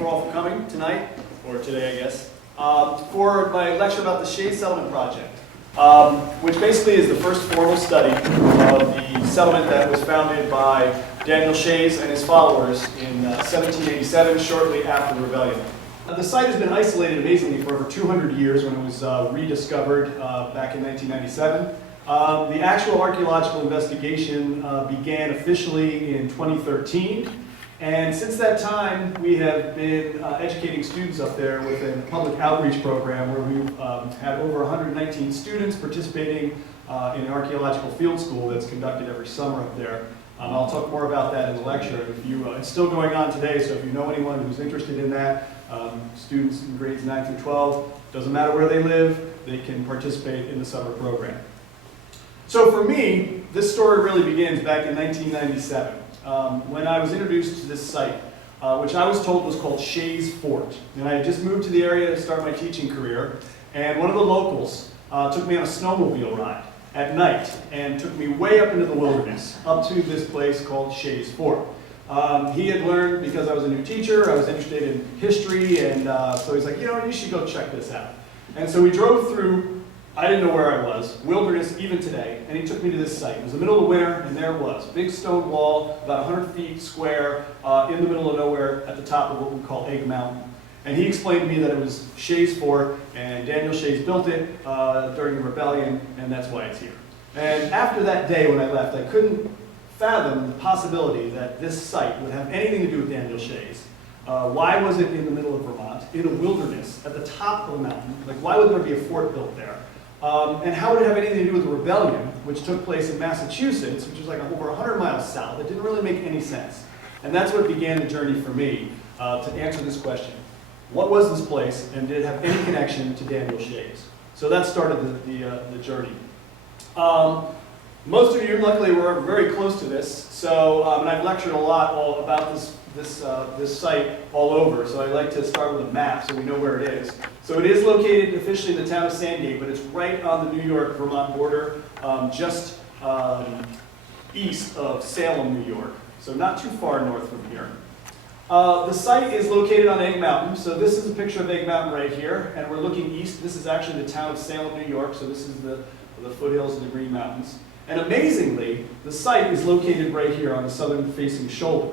you all for coming tonight, or today I guess, for my lecture about the Shays Settlement Project, which basically is the first formal study of the settlement that was founded by Daniel Shays and his followers in 1787, shortly after the rebellion. The site has been isolated amazingly for over 200 years when it was rediscovered back in 1997. The actual archaeological investigation began officially in 2013, and since that time we have been educating students up there with a public outreach program where we've had over 119 students participating in an archaeological field school that's conducted every summer up there. I'll talk more about that in the lecture. It's still going on today, so if you know anyone who's interested in that, students in grades 9 through 12, doesn't matter where they live, they can participate in the summer program. So for me, this story really begins back in 1997, when I was introduced to this site, which I was told was called Shays Fort. And I had just moved to the area to start my teaching career, and one of the locals took me on a snowmobile ride at night and took me way up into the wilderness, up to this place called Shays Fort. He had learned, because I was a new teacher, I was interested in history, and so he's like, you should go check this out. And so we drove through, I didn't know where I was, wilderness even today, and he took me to this site. It was the middle of winter, and there it was. Big stone wall, about 100 feet square, in the middle of nowhere at the top of what we call Egg Mountain. And he explained to me that it was Shays Fort, and Daniel Shays built it during the rebellion, and that's why it's here. And after that day when I left, I couldn't fathom the possibility that this site would have anything to do with Daniel Shays. Why was it in the middle of Vermont, in a wilderness, at the top of a mountain? Like, why would there be a fort built there? And how would it have anything to do with the rebellion, which took place in Massachusetts, which is like over 100 miles south? It didn't really make any sense. And that's what began the journey for me to answer this question. What was this place, and did it have any connection to Daniel Shays? So that started the journey. Most of you, luckily, were very close to this, so and I've lectured a lot about this site all over, so I like to start with a map so we know where it is. So it is located officially in the town of Sandgate, but it's right on the New York-Vermont border, just east of Salem, New York, so not too far north from here. The site is located on Egg Mountain, so this is a picture of Egg Mountain right here, and we're looking east. This is actually the town of Salem, New York, so this is the foothills of the Green Mountains. And amazingly, the site is located right here on the southern-facing shoulder.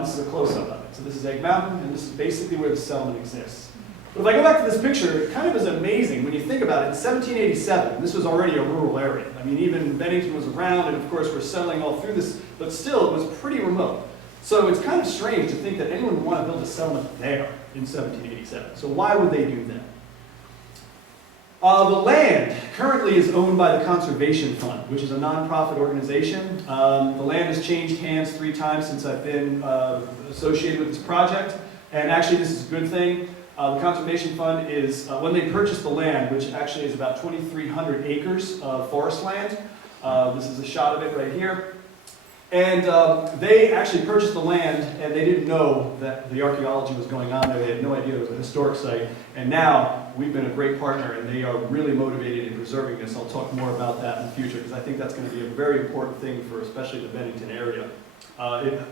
This is a close-up of it. So this is Egg Mountain, and this is basically where the settlement exists. But if I go back to this picture, it kind of is amazing when you think about it. In 1787, this was already a rural area. I mean, even Bennington was around, and of course we're settling all through this, but still, it was pretty remote. So it's kind of strange to think that anyone would want to build a settlement there in 1787. So why would they do that? The land currently is owned by the Conservation Fund, which is a nonprofit organization. The land has changed hands 3 times since I've been associated with this project, and actually this is a good thing. The Conservation Fund is, when they purchased the land, which actually is about 2,300 acres of forest land, this is a shot of it right here, and they actually purchased the land, and they didn't know that the archaeology was going on there. They had no idea it was a historic site, and now we've been a great partner, and they are really motivated in preserving this. I'll talk more about that in the future, because I think that's going to be a very important thing for especially the Bennington area,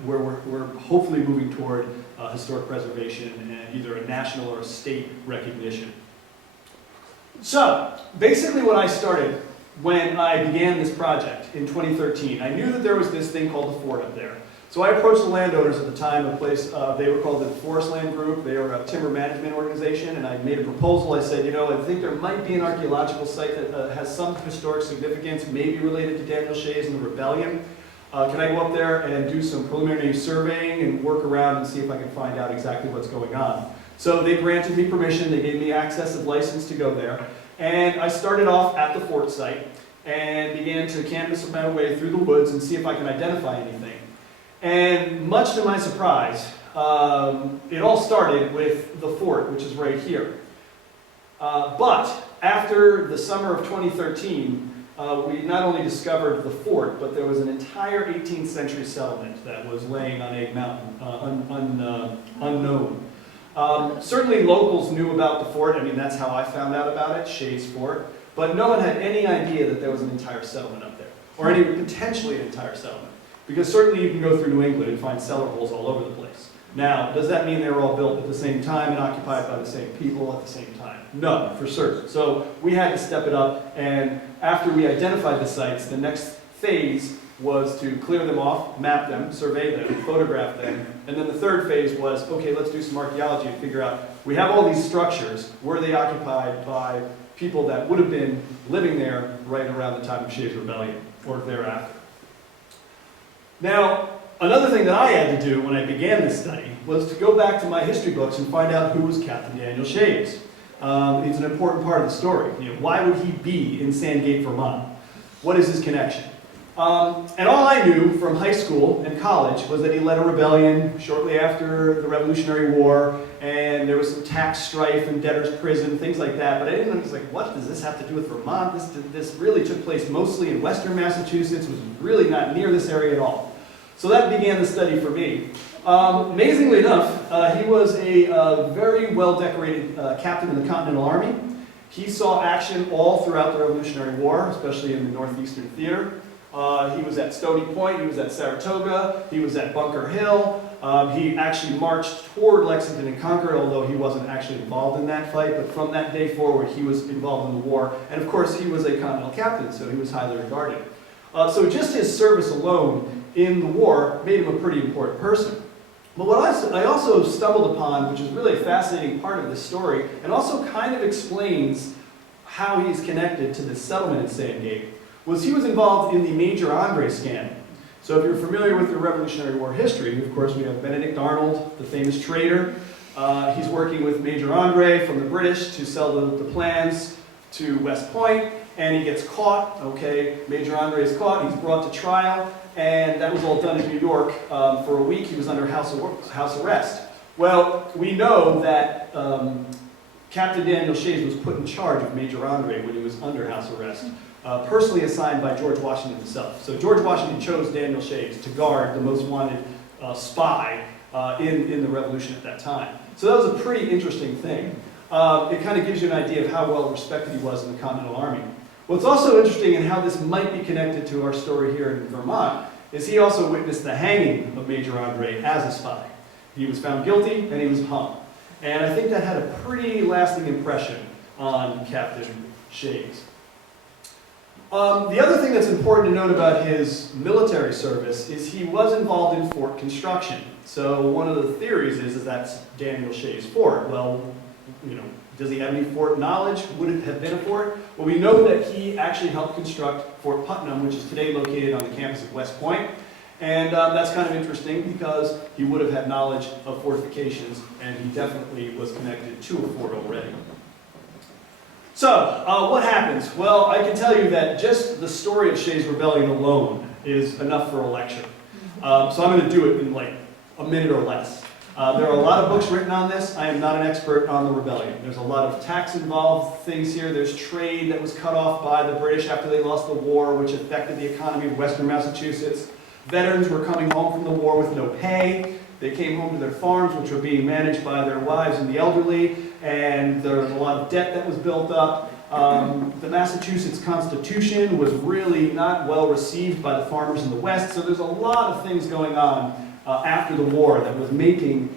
where we're hopefully moving toward historic preservation and either a national or a state recognition. So, basically what I started when I began this project in 2013, I knew that there was this thing called the fort up there. So I approached the landowners at the time, a place, they were called the Forest Land Group. They were a timber management organization, and I made a proposal. I said, I think there might be an archaeological site that has some historic significance, maybe related to Daniel Shays and the rebellion. Can I go up there and do some preliminary surveying and work around and see if I can find out exactly what's going on? So they granted me permission, they gave me access and license to go there. And I started off at the fort site and began to canvass my way through the woods and see if I can identify anything. And much to my surprise, it all started with the fort, which is right here. But after the summer of 2013, we not only discovered the fort, but there was an entire 18th century settlement that was laying on Egg Mountain, unknown. Certainly locals knew about the fort. I mean, that's how I found out about it, Shays Fort. But no one had any idea that there was an entire settlement up there, or any potentially an entire settlement. Because certainly you can go through New England and find cellar holes all over the place. Now, does that mean they were all built at the same time and occupied by the same people at the same time? No, for certain. So we had to step it up, and after we identified the sites, the next phase was to clear them off, map them, survey them, photograph them, and then the third phase was, okay, let's do some archaeology and figure out, we have all these structures, were they occupied by people that would have been living there right around the time of Shays' Rebellion, or thereafter. Now, another thing that I had to do when I began this study was to go back to my history books and find out who was Captain Daniel Shays. He's an important part of the story. Why would he be in Sandgate, Vermont? What is his connection? And all I knew from high school and college was that he led a rebellion shortly after the Revolutionary War, and there was some tax strife and debtor's prison, things like that. But I didn't know, it's like, what does this have to do with Vermont? This really took place mostly in western Massachusetts, was really not near this area at all. So that began the study for me. Amazingly enough, he was a very well-decorated captain in the Continental Army. He saw action all throughout the Revolutionary War, especially in the Northeastern Theater. He was at Stony Point, he was at Saratoga, he was at Bunker Hill. He actually marched toward Lexington and Concord, although he wasn't actually involved in that fight, but from that day forward he was involved in the war. And of course he was a Continental captain, so he was highly regarded. So just his service alone in the war made him a pretty important person. But what I also stumbled upon, which is really a fascinating part of this story, and also kind of explains how he's connected to this settlement in Sandgate, was he was involved in the Major Andre scandal. So if you're familiar with the Revolutionary War history, of course we have Benedict Arnold, the famous traitor. He's working with Major Andre from the British to sell the plans to West Point, and he gets caught, okay? Major Andre is caught, he's brought to trial, and that was all done in New York. For a week he was under house arrest. Well, we know that Captain Daniel Shays was put in charge of Major Andre when he was under house arrest. Personally assigned by George Washington himself. So George Washington chose Daniel Shays to guard the most wanted spy in the revolution at that time. So that was a pretty interesting thing. It kind of gives you an idea of how well respected he was in the Continental Army. What's also interesting and how this might be connected to our story here in Vermont is he also witnessed the hanging of Major Andre as a spy. He was found guilty and he was hung. And I think that had a pretty lasting impression on Captain Shays. The other thing that's important to note about his military service is he was involved in fort construction. So one of the theories is that's Daniel Shays' fort. Well, does he have any fort knowledge? Would it have been a fort? Well, we know that he actually helped construct Fort Putnam, which is today located on the campus of West Point. And that's kind of interesting because he would have had knowledge of fortifications, and he definitely was connected to a fort already. So, what happens? Well, I can tell you that just the story of Shays' Rebellion alone is enough for a lecture. So I'm going to do it in like a minute or less. There are a lot of books written on this. I am not an expert on the rebellion. There's a lot of tax-involved things here. There's trade that was cut off by the British after they lost the war, which affected the economy of western Massachusetts. Veterans were coming home from the war with no pay. They came home to their farms, which were being managed by their wives and the elderly, and there was a lot of debt that was built up. The Massachusetts Constitution was really not well received by the farmers in the West, so there's a lot of things going on after the war that was making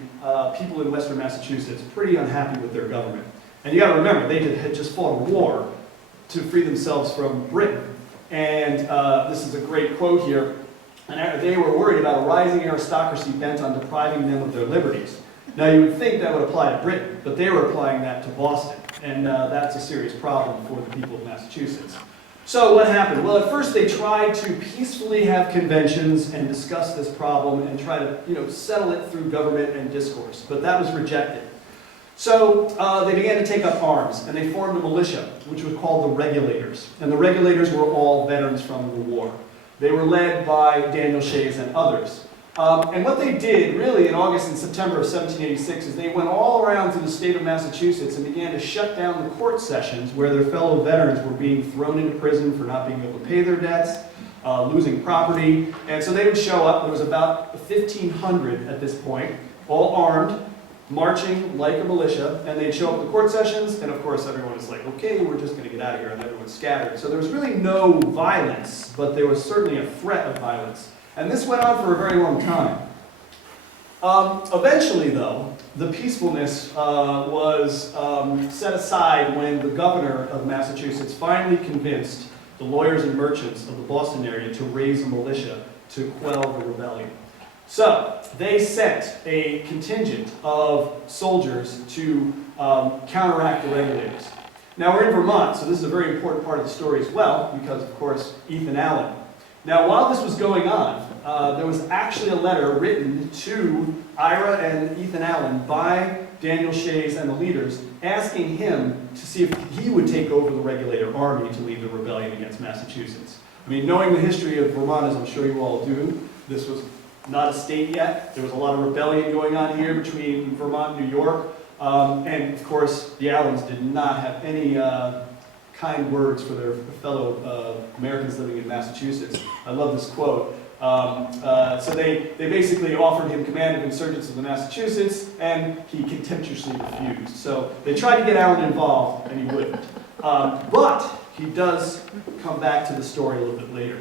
people in western Massachusetts pretty unhappy with their government. And you got to remember, they had just fought a war to free themselves from Britain. And this is a great quote here. And they were worried about a rising aristocracy bent on depriving them of their liberties. Now you would think that would apply to Britain, but they were applying that to Boston. And that's a serious problem for the people of Massachusetts. So what happened? Well, at first they tried to peacefully have conventions and discuss this problem and try to settle it through government and discourse. But that was rejected. So they began to take up arms, and they formed a militia, which was called the Regulators. And the Regulators were all veterans from the war. They were led by Daniel Shays and others. And what they did, really, in August and September of 1786, is they went all around through the state of Massachusetts and began to shut down the court sessions where their fellow veterans were being thrown into prison for not being able to pay their debts, losing property. And so they would show up. There was about 1,500 at this point, all armed, marching like a militia, and they'd show up at the court sessions, and of course everyone was like, okay, we're just going to get out of here, and everyone scattered. So there was really no violence, but there was certainly a threat of violence. And this went on for a very long time. Eventually, though, the peacefulness was set aside when the governor of Massachusetts finally convinced the lawyers and merchants of the Boston area to raise a militia to quell the rebellion. So they sent a contingent of soldiers to counteract the regulators. Now we're in Vermont, so this is a very important part of the story as well, because of course, Ethan Allen. Now while this was going on, there was actually a letter written to Ira and Ethan Allen by Daniel Shays and the leaders, asking him to see if he would take over the regulator army to lead the rebellion against Massachusetts. I mean, knowing the history of Vermont, as I'm sure you all do, this was not a state yet. There was a lot of rebellion going on here between Vermont and New York. And of course, the Allens did not have any kind words for their fellow Americans living in Massachusetts. I love this quote. So they basically offered him command of insurgents of the Massachusetts, and he contemptuously refused. So they tried to get Allen involved, and he wouldn't. But he does come back to the story a little bit later.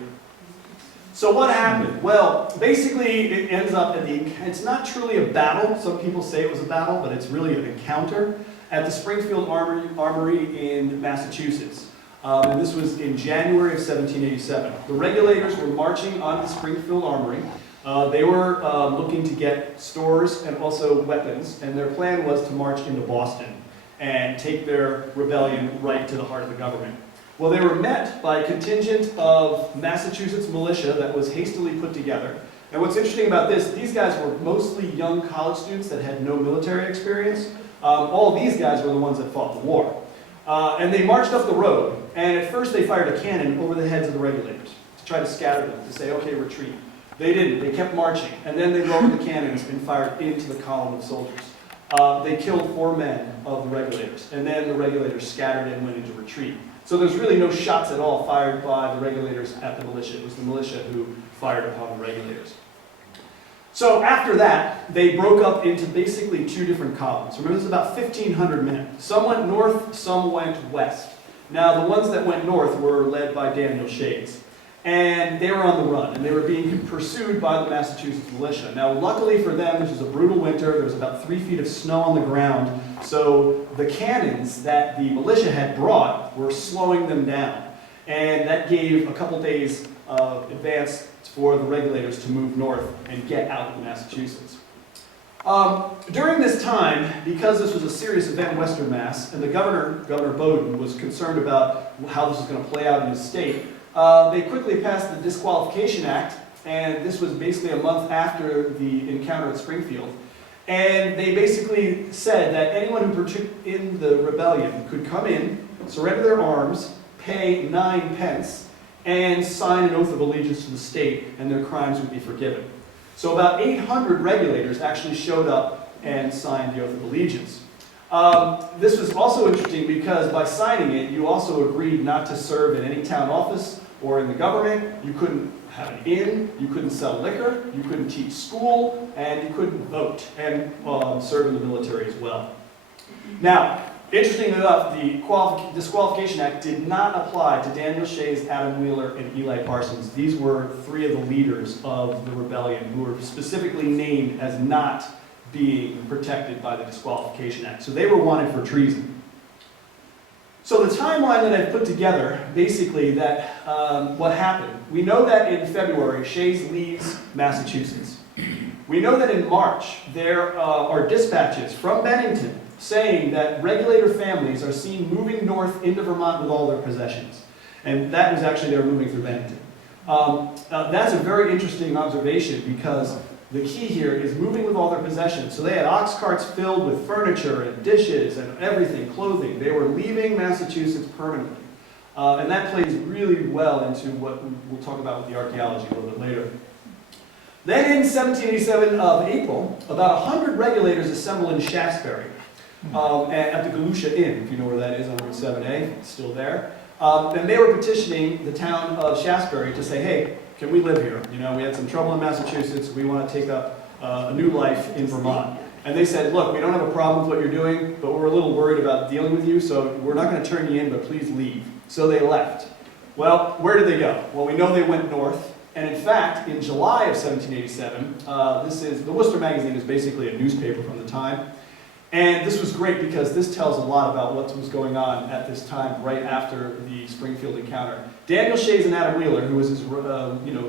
So what happened? Well, basically it ends up at it's not truly a battle. Some people say it was a battle, but it's really an encounter at the Springfield Armory in Massachusetts. And this was in January of 1787. The regulators were marching on the Springfield Armory. They were looking to get stores and also weapons, and their plan was to march into Boston and take their rebellion right to the heart of the government. Well, they were met by a contingent of Massachusetts militia that was hastily put together. And what's interesting about this, these guys were mostly young college students that had no military experience. All of these guys were the ones that fought the war. And they marched up the road, and at first they fired a cannon over the heads of the regulators to try to scatter them, to say, okay, retreat. They didn't. They kept marching, and then they lowered the cannons and fired into the column of soldiers. They killed 4 men of the regulators, and then the regulators scattered and went into retreat. So there's really no shots at all fired by the regulators at the militia. It was the militia who fired upon the regulators. So after that, they broke up into basically 2 different columns. Remember, there's about 1,500 men. Some went north, some went west. Now, the ones that went north were led by Daniel Shays. And they were on the run, and they were being pursued by the Massachusetts militia. Now, luckily for them, this was a brutal winter. There was about 3 feet of snow on the ground. So the cannons that the militia had brought were slowing them down. And that gave a couple days of advance for the regulators to move north and get out of Massachusetts. During this time, because this was a serious event in Western Mass, and the Governor Bowdoin, was concerned about how this was going to play out in his state, they quickly passed the Disqualification Act, and this was basically a month after the encounter at Springfield. And they basically said that anyone who partook in the rebellion could come in, surrender their arms, pay 9 pence, and sign an oath of allegiance to the state, and their crimes would be forgiven. So about 800 regulators actually showed up and signed the oath of allegiance. This was also interesting because by signing it, you also agreed not to serve in any town office or in the government. You couldn't have an inn, you couldn't sell liquor, you couldn't teach school, and you couldn't vote and serve in the military as well. Now, interestingly enough, the Disqualification Act did not apply to Daniel Shays, Adam Wheeler, and Eli Parsons. These were 3 of the leaders of the rebellion who were specifically named as not being protected by the Disqualification Act. So they were wanted for treason. So the timeline that I've put together, basically that what happened. We know that in February, Shays leaves Massachusetts. We know that in March, there are dispatches from Bennington saying that regulator families are seen moving north into Vermont with all their possessions. And that was actually, they were moving through Bennington. That's a very interesting observation because the key here is moving with all their possessions. So they had ox carts filled with furniture and dishes and everything, clothing. They were leaving Massachusetts permanently. And that plays really well into what we'll talk about with the archaeology a little bit later. Then in 1787 of April, about 100 regulators assembled in Shaftesbury at the Galusha Inn, if you know where that is on Route 7A, it's still there. And they were petitioning the town of Shaftesbury to say, hey, can we live here? You know, we had some trouble in Massachusetts. We want to take up a new life in Vermont. And they said, look, we don't have a problem with what you're doing, but we're a little worried about dealing with you, so we're not going to turn you in, but please leave. So they left. Well, where did they go? Well, we know they went north, And in fact, in July of 1787, the Worcester magazine is basically a newspaper from the time. And this was great because this tells a lot about what was going on at this time, right after the Springfield encounter. Daniel Shays and Adam Wheeler, who was his,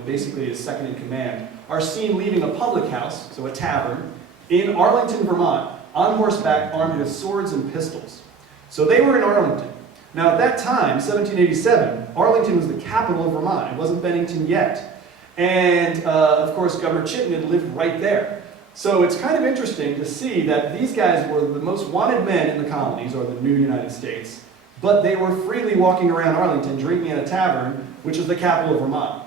basically his second in command, are seen leaving a public house, so a tavern, in Arlington, Vermont, on horseback, armed with swords and pistols. So they were in Arlington. Now at that time, 1787, Arlington was the capital of Vermont. It wasn't Bennington yet. And of course, Governor Chittenden lived right there. So it's kind of interesting to see that these guys were the most wanted men in the colonies, or the new United States, but they were freely walking around Arlington, drinking at a tavern, which is the capital of Vermont.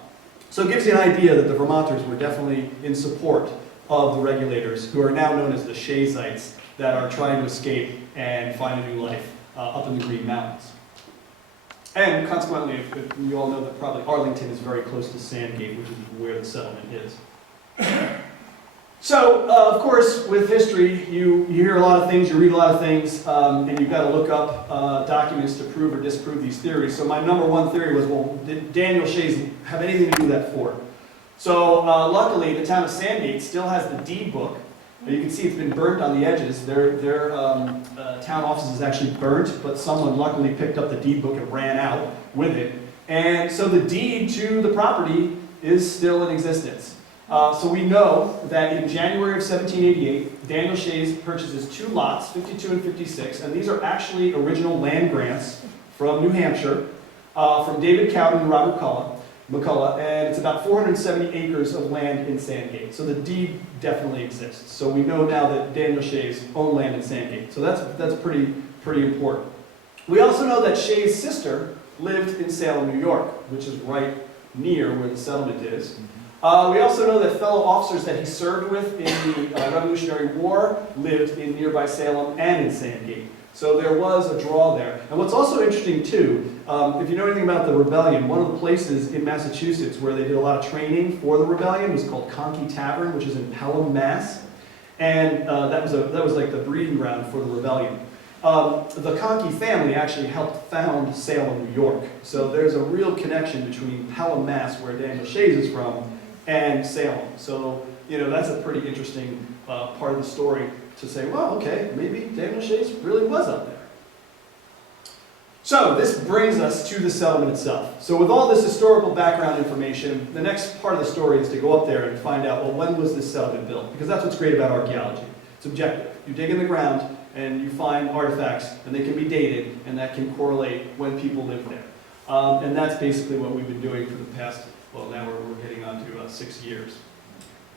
So it gives you an idea that the Vermonters were definitely in support of the regulators, who are now known as the Shaysites, that are trying to escape and find a new life up in the Green Mountains. And consequently, if you all know that probably Arlington is very close to Sandgate, which is where the settlement is. So, of course, with history, you hear a lot of things, you read a lot of things, and you've got to look up documents to prove or disprove these theories. So my number one theory was, well, did Daniel Shays have anything to do with that fort? So luckily, the town of Sandgate still has the deed book. You can see it's been burnt on the edges. Their town office is actually burnt, but someone luckily picked up the deed book and ran out with it. And so the deed to the property is still in existence. So we know that in January of 1788, Daniel Shays purchases 2 lots, 52 and 56, and these are actually original land grants from New Hampshire, from David Cowden and Robert McCullough, and it's about 470 acres of land in Sandgate. So the deed definitely exists. So we know now that Daniel Shays owned land in Sandgate. So that's pretty important. We also know that Shays' sister lived in Salem, New York, which is right near where the settlement is. We also know that fellow officers that he served with in the Revolutionary War lived in nearby Salem and in Sandgate. So there was a draw there. And what's also interesting too, if you know anything about the rebellion, one of the places in Massachusetts where they did a lot of training for the rebellion was called Conkey Tavern, which is in Pelham, Mass. And that was like the breeding ground for the rebellion. The Conkey family actually helped found Salem, New York. So there's a real connection between Pelham, Mass, where Daniel Shays is from, and Salem. So, that's a pretty interesting part of the story to say, well, okay, maybe Daniel Shays really was up there. So this brings us to the settlement itself. So with all this historical background information, the next part of the story is to go up there and find out, well, when was this settlement built? Because that's what's great about archaeology. It's objective. You dig in the ground and you find artifacts, and they can be dated, and that can correlate when people lived there. And that's basically what we've been doing for the past, well, now we're getting on to 6 years.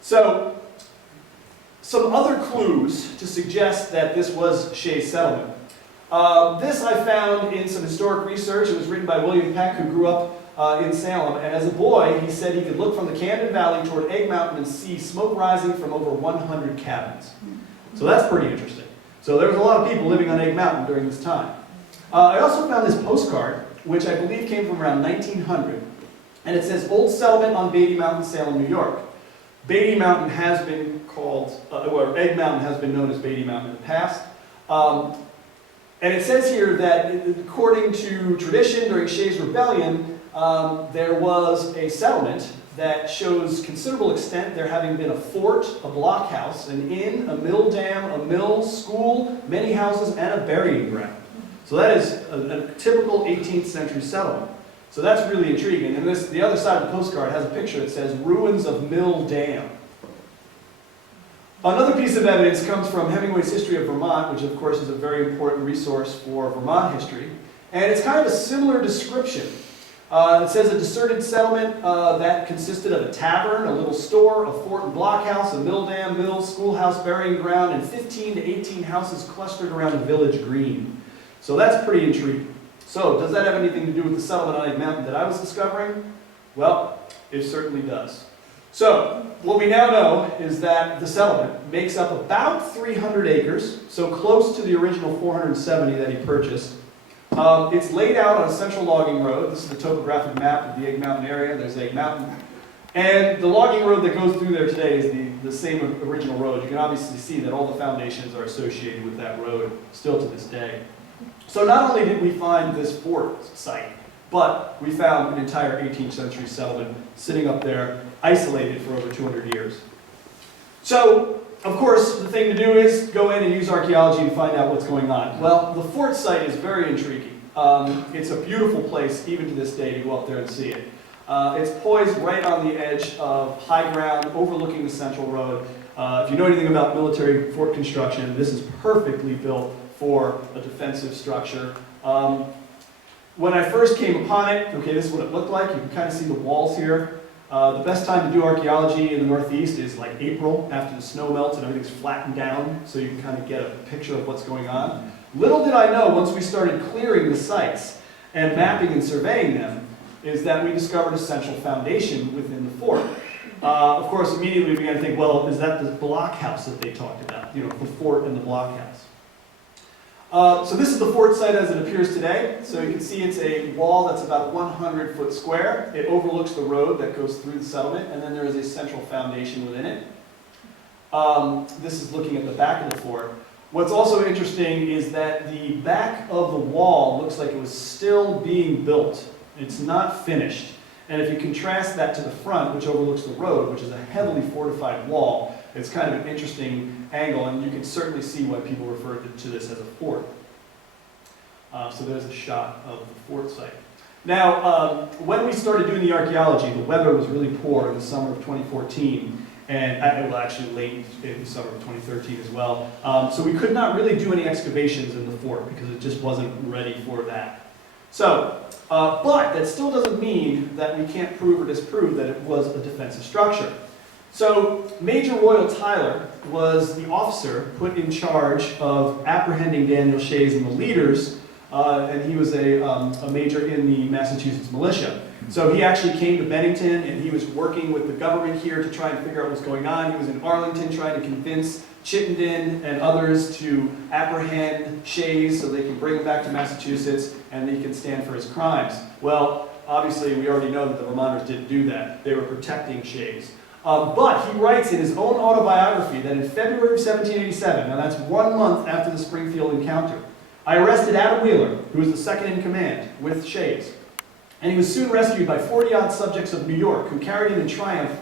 So, some other clues to suggest that this was Shays' settlement. This I found in some historic research. It was written by William Peck, who grew up in Salem, and as a boy, he said he could look from the Camden Valley toward Egg Mountain and see smoke rising from over 100 cabins. So that's pretty interesting. So there was a lot of people living on Egg Mountain during this time. I also found this postcard, which I believe came from around 1900, and it says, Old Settlement on Beatty Mountain, Salem, New York. Beatty Mountain has been called, or Egg Mountain has been known as Beatty Mountain in the past. And it says here that according to tradition during Shays' Rebellion, there was a settlement that shows considerable extent, there having been a fort, a blockhouse, an inn, a mill dam, a mill, school, many houses, and a burying ground. So that is a typical 18th century settlement. So that's really intriguing. And the other side of the postcard has a picture that says, Ruins of Mill Dam. Another piece of evidence comes from Hemingway's History of Vermont, which of course is a very important resource for Vermont history. And it's kind of a similar description. It says a deserted settlement that consisted of a tavern, a little store, a fort and blockhouse, a mill dam, mill, schoolhouse, burying ground, and 15 to 18 houses clustered around a village green. So that's pretty intriguing. So, does that have anything to do with the settlement on Egg Mountain that I was discovering? Well, it certainly does. So, what we now know is that the settlement makes up about 300 acres, so close to the original 470 that he purchased. It's laid out on a central logging road. This is the topographic map of the Egg Mountain area. There's Egg Mountain. And the logging road that goes through there today is the same original road. You can obviously see that all the foundations are associated with that road still to this day. So not only did we find this fort site, but we found an entire 18th century settlement sitting up there, isolated for over 200 years. So, of course, the thing to do is go in and use archaeology and find out what's going on. Well, the fort site is very intriguing. It's a beautiful place, even to this day, to go up there and see it. It's poised right on the edge of high ground, overlooking the central road. If you know anything about military fort construction, this is perfectly built for a defensive structure. When I first came upon it, okay, this is what it looked like. You can kind of see the walls here. The best time to do archaeology in the Northeast is like April, after the snow melts and everything's flattened down, so you can kind of get a picture of what's going on. Little did I know, once we started clearing the sites and mapping and surveying them, is that we discovered a central foundation within the fort. Of course, immediately we began to think, well, is that the blockhouse that they talked about? You know, the fort and the blockhouse. So this is the fort site as it appears today. So you can see it's a wall that's about 100 foot square. It overlooks the road that goes through the settlement, and then there is a central foundation within it. This is looking at the back of the fort. What's also interesting is that the back of the wall looks like it was still being built. It's not finished. And if you contrast that to the front, which overlooks the road, which is a heavily fortified wall, it's kind of an interesting angle, and you can certainly see why people refer to this as a fort. So there's a shot of the fort site. Now, when we started doing the archaeology, the weather was really poor in the summer of 2014, and well, actually late in the summer of 2013 as well. So we could not really do any excavations in the fort because it just wasn't ready for that. So, but that still doesn't mean that we can't prove or disprove that it was a defensive structure. So, Major Royal Tyler was the officer put in charge of apprehending Daniel Shays and the leaders, and he was a major in the Massachusetts militia. So he actually came to Bennington, and he was working with the government here to try and figure out what's going on. He was in Arlington trying to convince Chittenden and others to apprehend Shays so they can bring him back to Massachusetts and he can stand for his crimes. Well, obviously we already know that the Vermonters didn't do that. They were protecting Shays. But he writes in his own autobiography that in February of 1787, now that's 1 month after the Springfield encounter, I arrested Adam Wheeler, who was the second in command, with Shays. And he was soon rescued by 40-odd subjects of New York, who carried him in triumph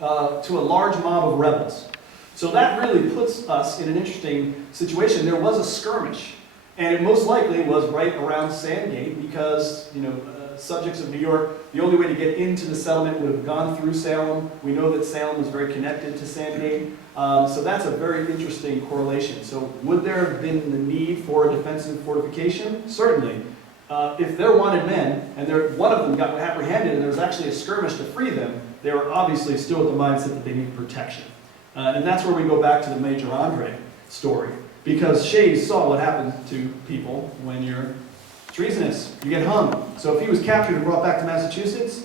to a large mob of rebels. So that really puts us in an interesting situation. There was a skirmish, and it most likely was right around Sandgate because, you know, subjects of New York, the only way to get into the settlement would have gone through Salem. We know that Salem was very connected to Sandgate. So that's a very interesting correlation. So would there have been the need for a defensive fortification? Certainly. If they're wanted men, and one of them got apprehended and there was actually a skirmish to free them, they were obviously still with the mindset that they needed protection. And that's where we go back to the Major Andre story. Because Shays saw what happened to people when you're treasonous. You get hung. So if he was captured and brought back to Massachusetts,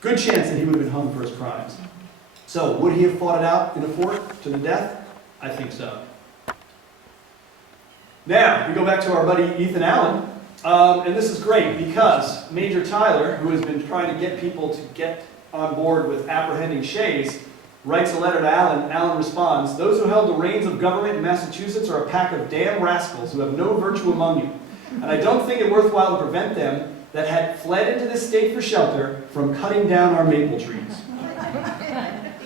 good chance that he would have been hung for his crimes. So would he have fought it out in a fort to the death? I think so. Now, we go back to our buddy Ethan Allen. And this is great because Major Tyler, who has been trying to get people to get on board with apprehending Shays, writes a letter to Allen. Allen responds, "Those who held the reins of government in Massachusetts are a pack of damn rascals who have no virtue among you. And I don't think it worthwhile to prevent them that had fled into this state for shelter from cutting down our maple trees."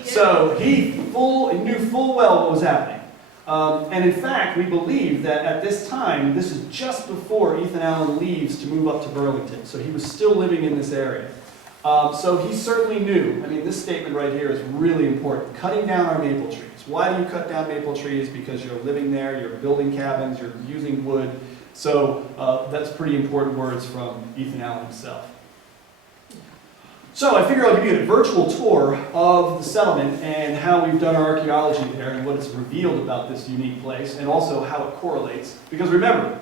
So he knew full well what was happening. And in fact, we believe that at this time, this is just before Ethan Allen leaves to move up to Burlington. So he was still living in this area. So he certainly knew. I mean, this statement right here is really important. Cutting down our maple trees. Why do you cut down maple trees? Because you're living there, you're building cabins, you're using wood. So that's pretty important words from Ethan Allen himself. So I figure I'll give you a virtual tour of the settlement and how we've done our archaeology there and what it's revealed about this unique place and also how it correlates. Because remember,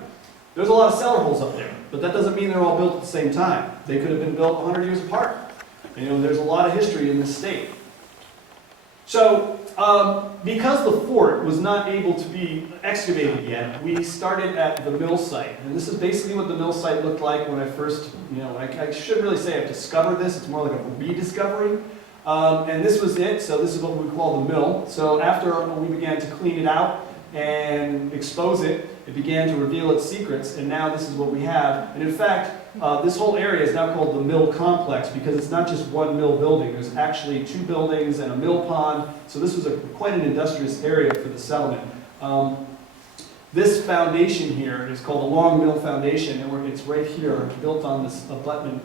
there's a lot of cellar holes up there, but that doesn't mean they're all built at the same time. They could have been built 100 years apart. You know, there's a lot of history in this state. So, because the fort was not able to be excavated yet, we started at the mill site. And this is basically what the mill site looked like when I first, I shouldn't really say I've discovered this, it's more like a rediscovery. And this was it, so this is what we call the mill. So after we began to clean it out and expose it, it began to reveal its secrets, and now this is what we have. And in fact, this whole area is now called the mill complex because it's not just one mill building. There's actually 2 buildings and a mill pond, so this was quite an industrious area for the settlement. This foundation here is called the Long Mill Foundation, and it's right here, built on this abutment,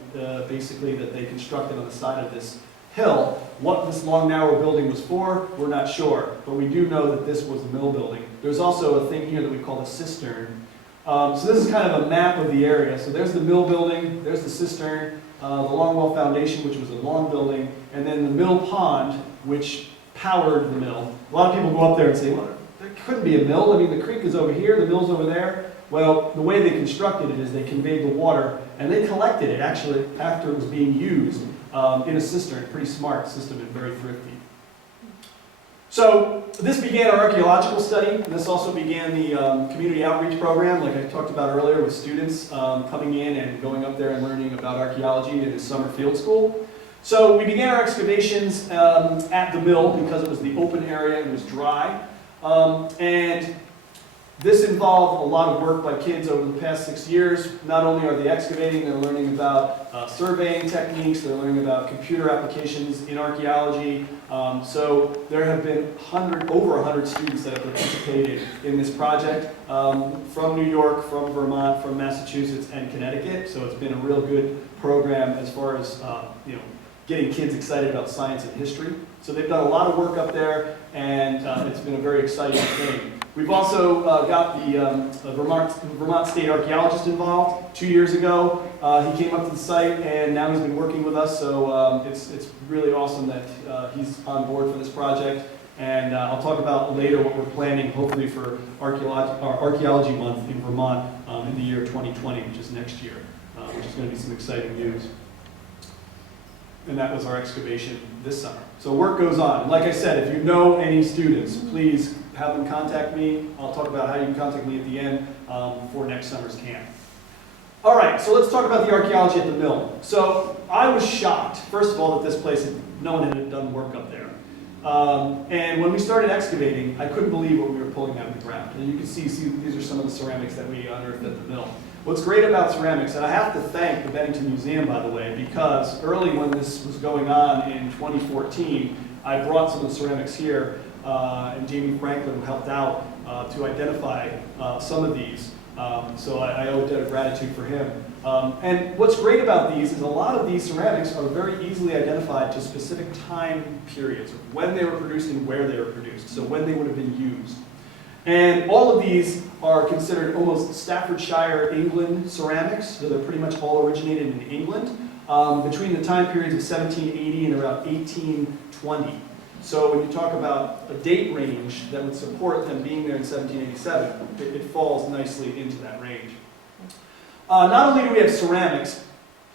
basically, that they constructed on the side of this hill. What this long, narrow building was for, we're not sure, but we do know that this was a mill building. There's also a thing here that we call the cistern. So this is kind of a map of the area. So there's the mill building, there's the cistern, the Longwell Foundation, which was a long building, and then the mill pond, which powered the mill. A lot of people go up there and say, well, there couldn't be a mill. I mean, the creek is over here, the mill's over there. Well, the way they constructed it is they conveyed the water, and they collected it, actually, after it was being used in a cistern. Pretty smart system and very thrifty. So this began our archaeological study. This also began the community outreach program, like I talked about earlier, with students coming in and going up there and learning about archaeology in his summer field school. So we began our excavations at the mill because it was the open area and it was dry. And this involved a lot of work by kids over the past 6 years. Not only are they excavating, they're learning about surveying techniques, they're learning about computer applications in archaeology. So there have been over 100 students that have participated in this project from New York, from Vermont, from Massachusetts, and Connecticut. So it's been a real good program as far as getting kids excited about science and history. So they've done a lot of work up there, and it's been a very exciting thing. We've also got the Vermont State archaeologist involved 2 years ago. He came up to the site, and now he's been working with us, so it's really awesome that he's on board for this project. And I'll talk about later what we're planning, hopefully, for Archaeology Month in Vermont in the year 2020, which is next year, which is going to be some exciting news. And that was our excavation this summer. So work goes on. Like I said, if you know any students, please have them contact me. I'll talk about how you can contact me at the end for next summer's camp. All right, so let's talk about the archaeology at the mill. So I was shocked, first of all, that this place, no one had done work up there. And when we started excavating, I couldn't believe what we were pulling out of the ground. And you can see these are some of the ceramics that we unearthed at the mill. What's great about ceramics, and I have to thank the Bennington Museum, by the way, because early when this was going on in 2014, I brought some of the ceramics here, and Jamie Franklin helped out to identify some of these. So I owe a debt of gratitude for him. And what's great about these is a lot of these ceramics are very easily identified to specific time periods, when they were produced and where they were produced, so when they would have been used. And all of these are considered almost Staffordshire, England ceramics, so they're pretty much all originated in England, between the time periods of 1780 and around 1820. So when you talk about a date range that would support them being there in 1787, it falls nicely into that range. Not only do we have ceramics,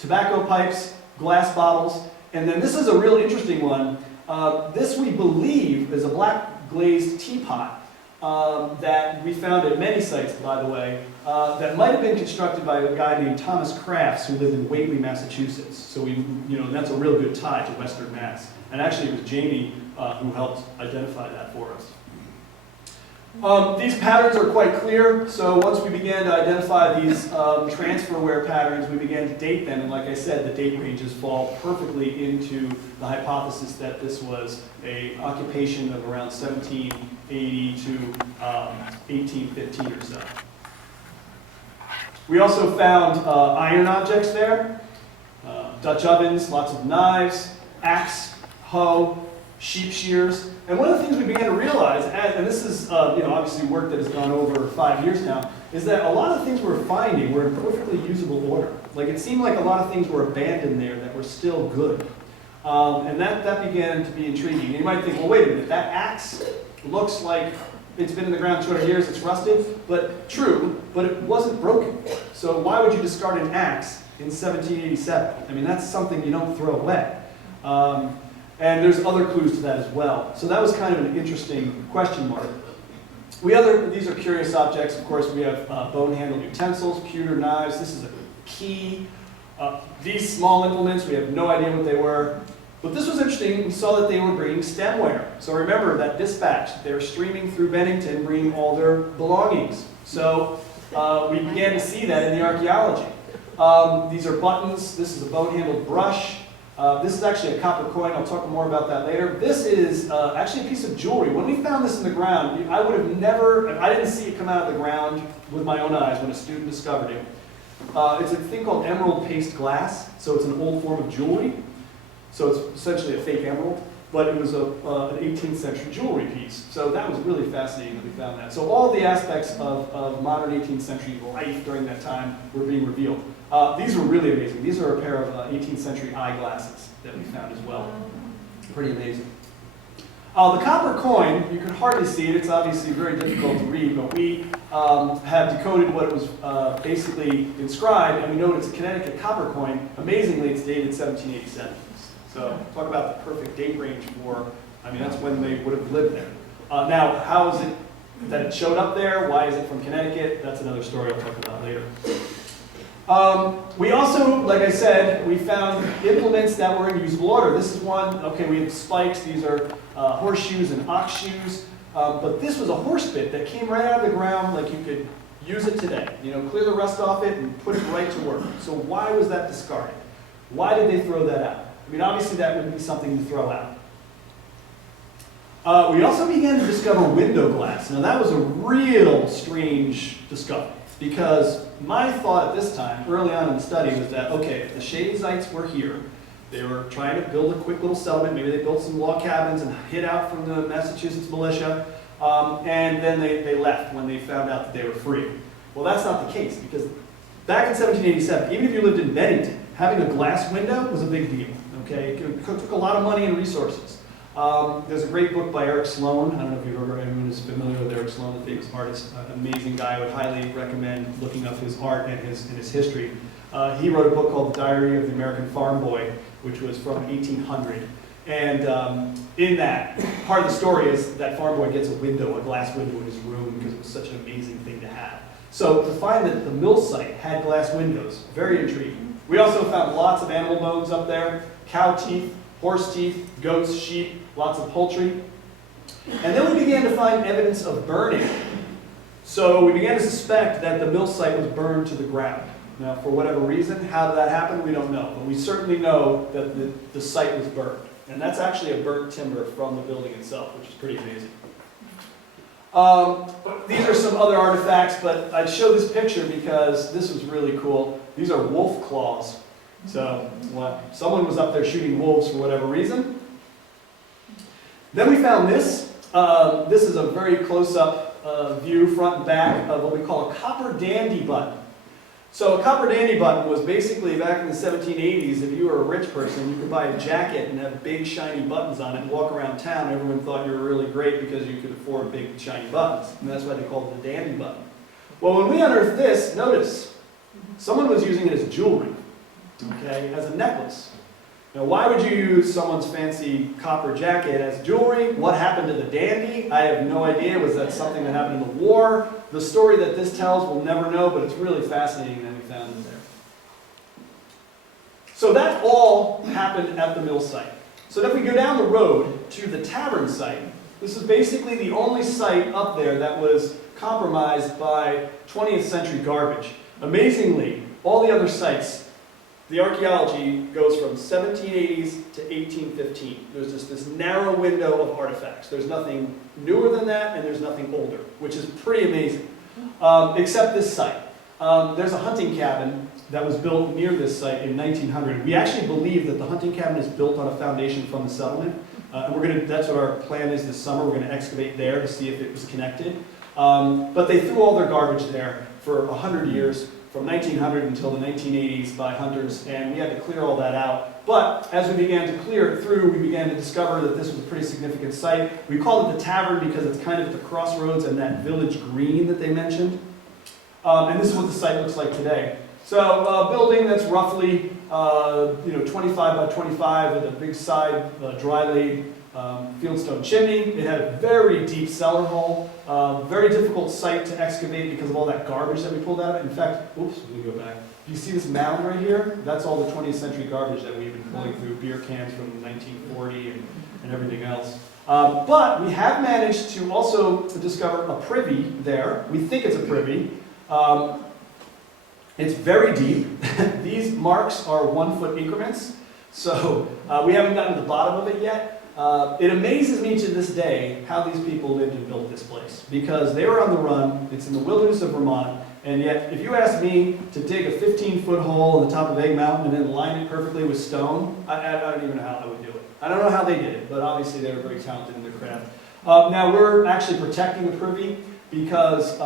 tobacco pipes, glass bottles, and then this is a real interesting one. This we believe is a black glazed teapot that we found at many sites, by the way, that might have been constructed by a guy named Thomas Crafts who lived in Whately, Massachusetts. So that's a real good tie to Western Mass. And actually it was Jamie who helped identify that for us. These patterns are quite clear, so once we began to identify these transfer wear patterns, we began to date them, and like I said, the date ranges fall perfectly into the hypothesis that this was an occupation of around 1780 to 1815 or so. We also found iron objects there, Dutch ovens, lots of knives, axe, hoe, sheep shears. And one of the things we began to realize, and this is obviously work that has gone over 5 years now, is that a lot of the things we're finding were in perfectly usable order. Like it seemed like a lot of things were abandoned there that were still good. And that began to be intriguing. And you might think, well, wait a minute, that axe looks like it's been in the ground 200 years, it's rusted, but true, but it wasn't broken. So why would you discard an axe in 1787? I mean, that's something you don't throw away. And there's other clues to that as well. So that was kind of an interesting question mark. These are curious objects. Of course, we have bone-handled utensils, pewter knives. This is a key. These small implements, we have no idea what they were. But this was interesting. We saw that they were bringing stemware. So remember that dispatch. They were streaming through Bennington, bringing all their belongings. So we began to see that in the archaeology. These are buttons. This is a bone-handled brush. This is actually a copper coin. I'll talk more about that later. This is actually a piece of jewelry. When we found this in the ground, I would have never, I didn't see it come out of the ground with my own eyes when a student discovered it. It's a thing called emerald paste glass. So it's an old form of jewelry. So it's essentially a fake emerald, but it was an 18th century jewelry piece. So that was really fascinating that we found that. So all the aspects of modern 18th century life during that time were being revealed. These were really amazing. These are a pair of 18th century eyeglasses that we found as well. Pretty amazing. The copper coin, you can hardly see it. It's obviously very difficult to read, but we have decoded what it was basically inscribed, and we know it's a Connecticut copper coin. Amazingly, it's dated 1787. So talk about the perfect date range for, I mean, that's when they would have lived there. Now, how is it that it showed up there? Why is it from Connecticut? That's another story I'll talk about later. We also, like I said, we found implements that were in usable order. This is one, okay, we have spikes. These are horseshoes and ox shoes. But this was a horse bit that came right out of the ground like you could use it today. You know, clear the rust off it and put it right to work. So why was that discarded? Why did they throw that out? I mean, obviously that would be something to throw out. We also began to discover window glass. Now that was a real strange discovery because my thought at this time, early on in the study, was that, okay, if the Shaysites were here, they were trying to build a quick little settlement, maybe they built some log cabins and hid out from the Massachusetts militia, and then they left when they found out that they were free. Well, that's not the case because back in 1787, even if you lived in Bennington, having a glass window was a big deal. Okay, it took a lot of money and resources. There's a great book by Eric Sloan. I don't know if you've ever, anyone is familiar with Eric Sloan, the famous artist, amazing guy. I would highly recommend looking up his art and his history. He wrote a book called The Diary of the American Farm Boy, which was from 1800. And in that, part of the story is that farm boy gets a window, a glass window in his room because it was such an amazing thing to have. So to find that the mill site had glass windows, very intriguing. We also found lots of animal bones up there. Cow teeth, horse teeth, goats, sheep, lots of poultry. And then we began to find evidence of burning. So we began to suspect that the mill site was burned to the ground. Now, for whatever reason, how did that happen? We don't know. But we certainly know that the site was burned. And that's actually a burnt timber from the building itself, which is pretty amazing. These are some other artifacts, but I show this picture because this was really cool. These are wolf claws. So someone was up there shooting wolves for whatever reason. Then we found this. This is a very close-up view, front and back, of what we call a copper dandy button. So a copper dandy button was basically, back in the 1780s, if you were a rich person, you could buy a jacket and have big shiny buttons on it and walk around town. Everyone thought you were really great because you could afford big shiny buttons. And that's why they called it the dandy button. Well, when we unearthed this, notice, someone was using it as jewelry. Okay, as a necklace. Now, why would you use someone's fancy copper jacket as jewelry? What happened to the dandy? I have no idea. Was that something that happened in the war? The story that this tells, we'll never know, but it's really fascinating that we found it there. So that all happened at the mill site. So if we go down the road to the tavern site, this is basically the only site up there that was compromised by 20th century garbage. Amazingly, all the other sites, the archaeology goes from 1780s to 1815. There's just this narrow window of artifacts. There's nothing newer than that, and there's nothing older, which is pretty amazing, except this site. There's a hunting cabin that was built near this site in 1900. We actually believe that the hunting cabin is built on a foundation from the settlement. And that's what our plan is this summer. We're going to excavate there to see if it was connected. But they threw all their garbage there for 100 years. From 1900 until the 1980s by hunters, and we had to clear all that out. But as we began to clear it through, we began to discover that this was a pretty significant site. We call it the tavern because it's kind of at the crossroads and that village green that they mentioned. And this is what the site looks like today. So a building that's roughly 25 by 25 with a big side dry-laid fieldstone chimney. It had a very deep cellar hole. Very difficult site to excavate because of all that garbage that we pulled out of it. In fact, oops, let me go back. Do you see this mound right here? That's all the 20th century garbage that we've been pulling through, beer cans from 1940 and everything else. But we have managed to also discover a privy there. We think it's a privy. It's very deep. These marks are 1 foot increments. So we haven't gotten to the bottom of it yet. It amazes me to this day how these people lived and built this place. Because they were on the run, it's in the wilderness of Vermont, and yet if you ask me to dig a 15-foot hole in the top of Egg Mountain and then line it perfectly with stone, I don't even know how I would do it. I don't know how they did it, but obviously they were very talented in their craft. Now we're actually protecting the privy because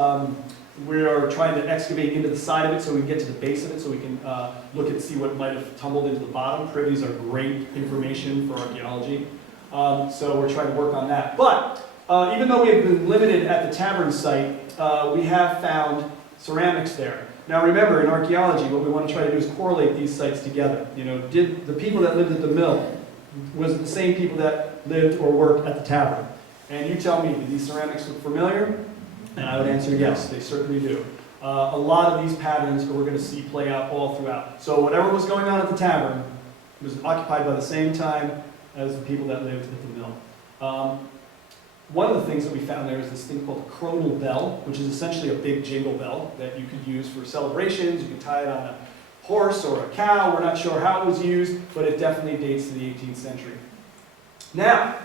we are trying to excavate into the side of it so we can get to the base of it so we can look and see what might have tumbled into the bottom. Privies are great information for archaeology. So we're trying to work on that. But even though we have been limited at the tavern site, we have found ceramics there. Now remember, in archaeology, what we want to try to do is correlate these sites together. You know, did the people that lived at the mill, was it the same people that lived or worked at the tavern? And you tell me, do these ceramics look familiar? And I would answer yes, they certainly do. A lot of these patterns we're going to see play out all throughout. So whatever was going on at the tavern was occupied by the same time as the people that lived at the mill. One of the things that we found there is this thing called a chronal bell, which is essentially a big jingle bell that you could use for celebrations. You could tie it on a horse or a cow. We're not sure how it was used, but it definitely dates to the 18th century. Now,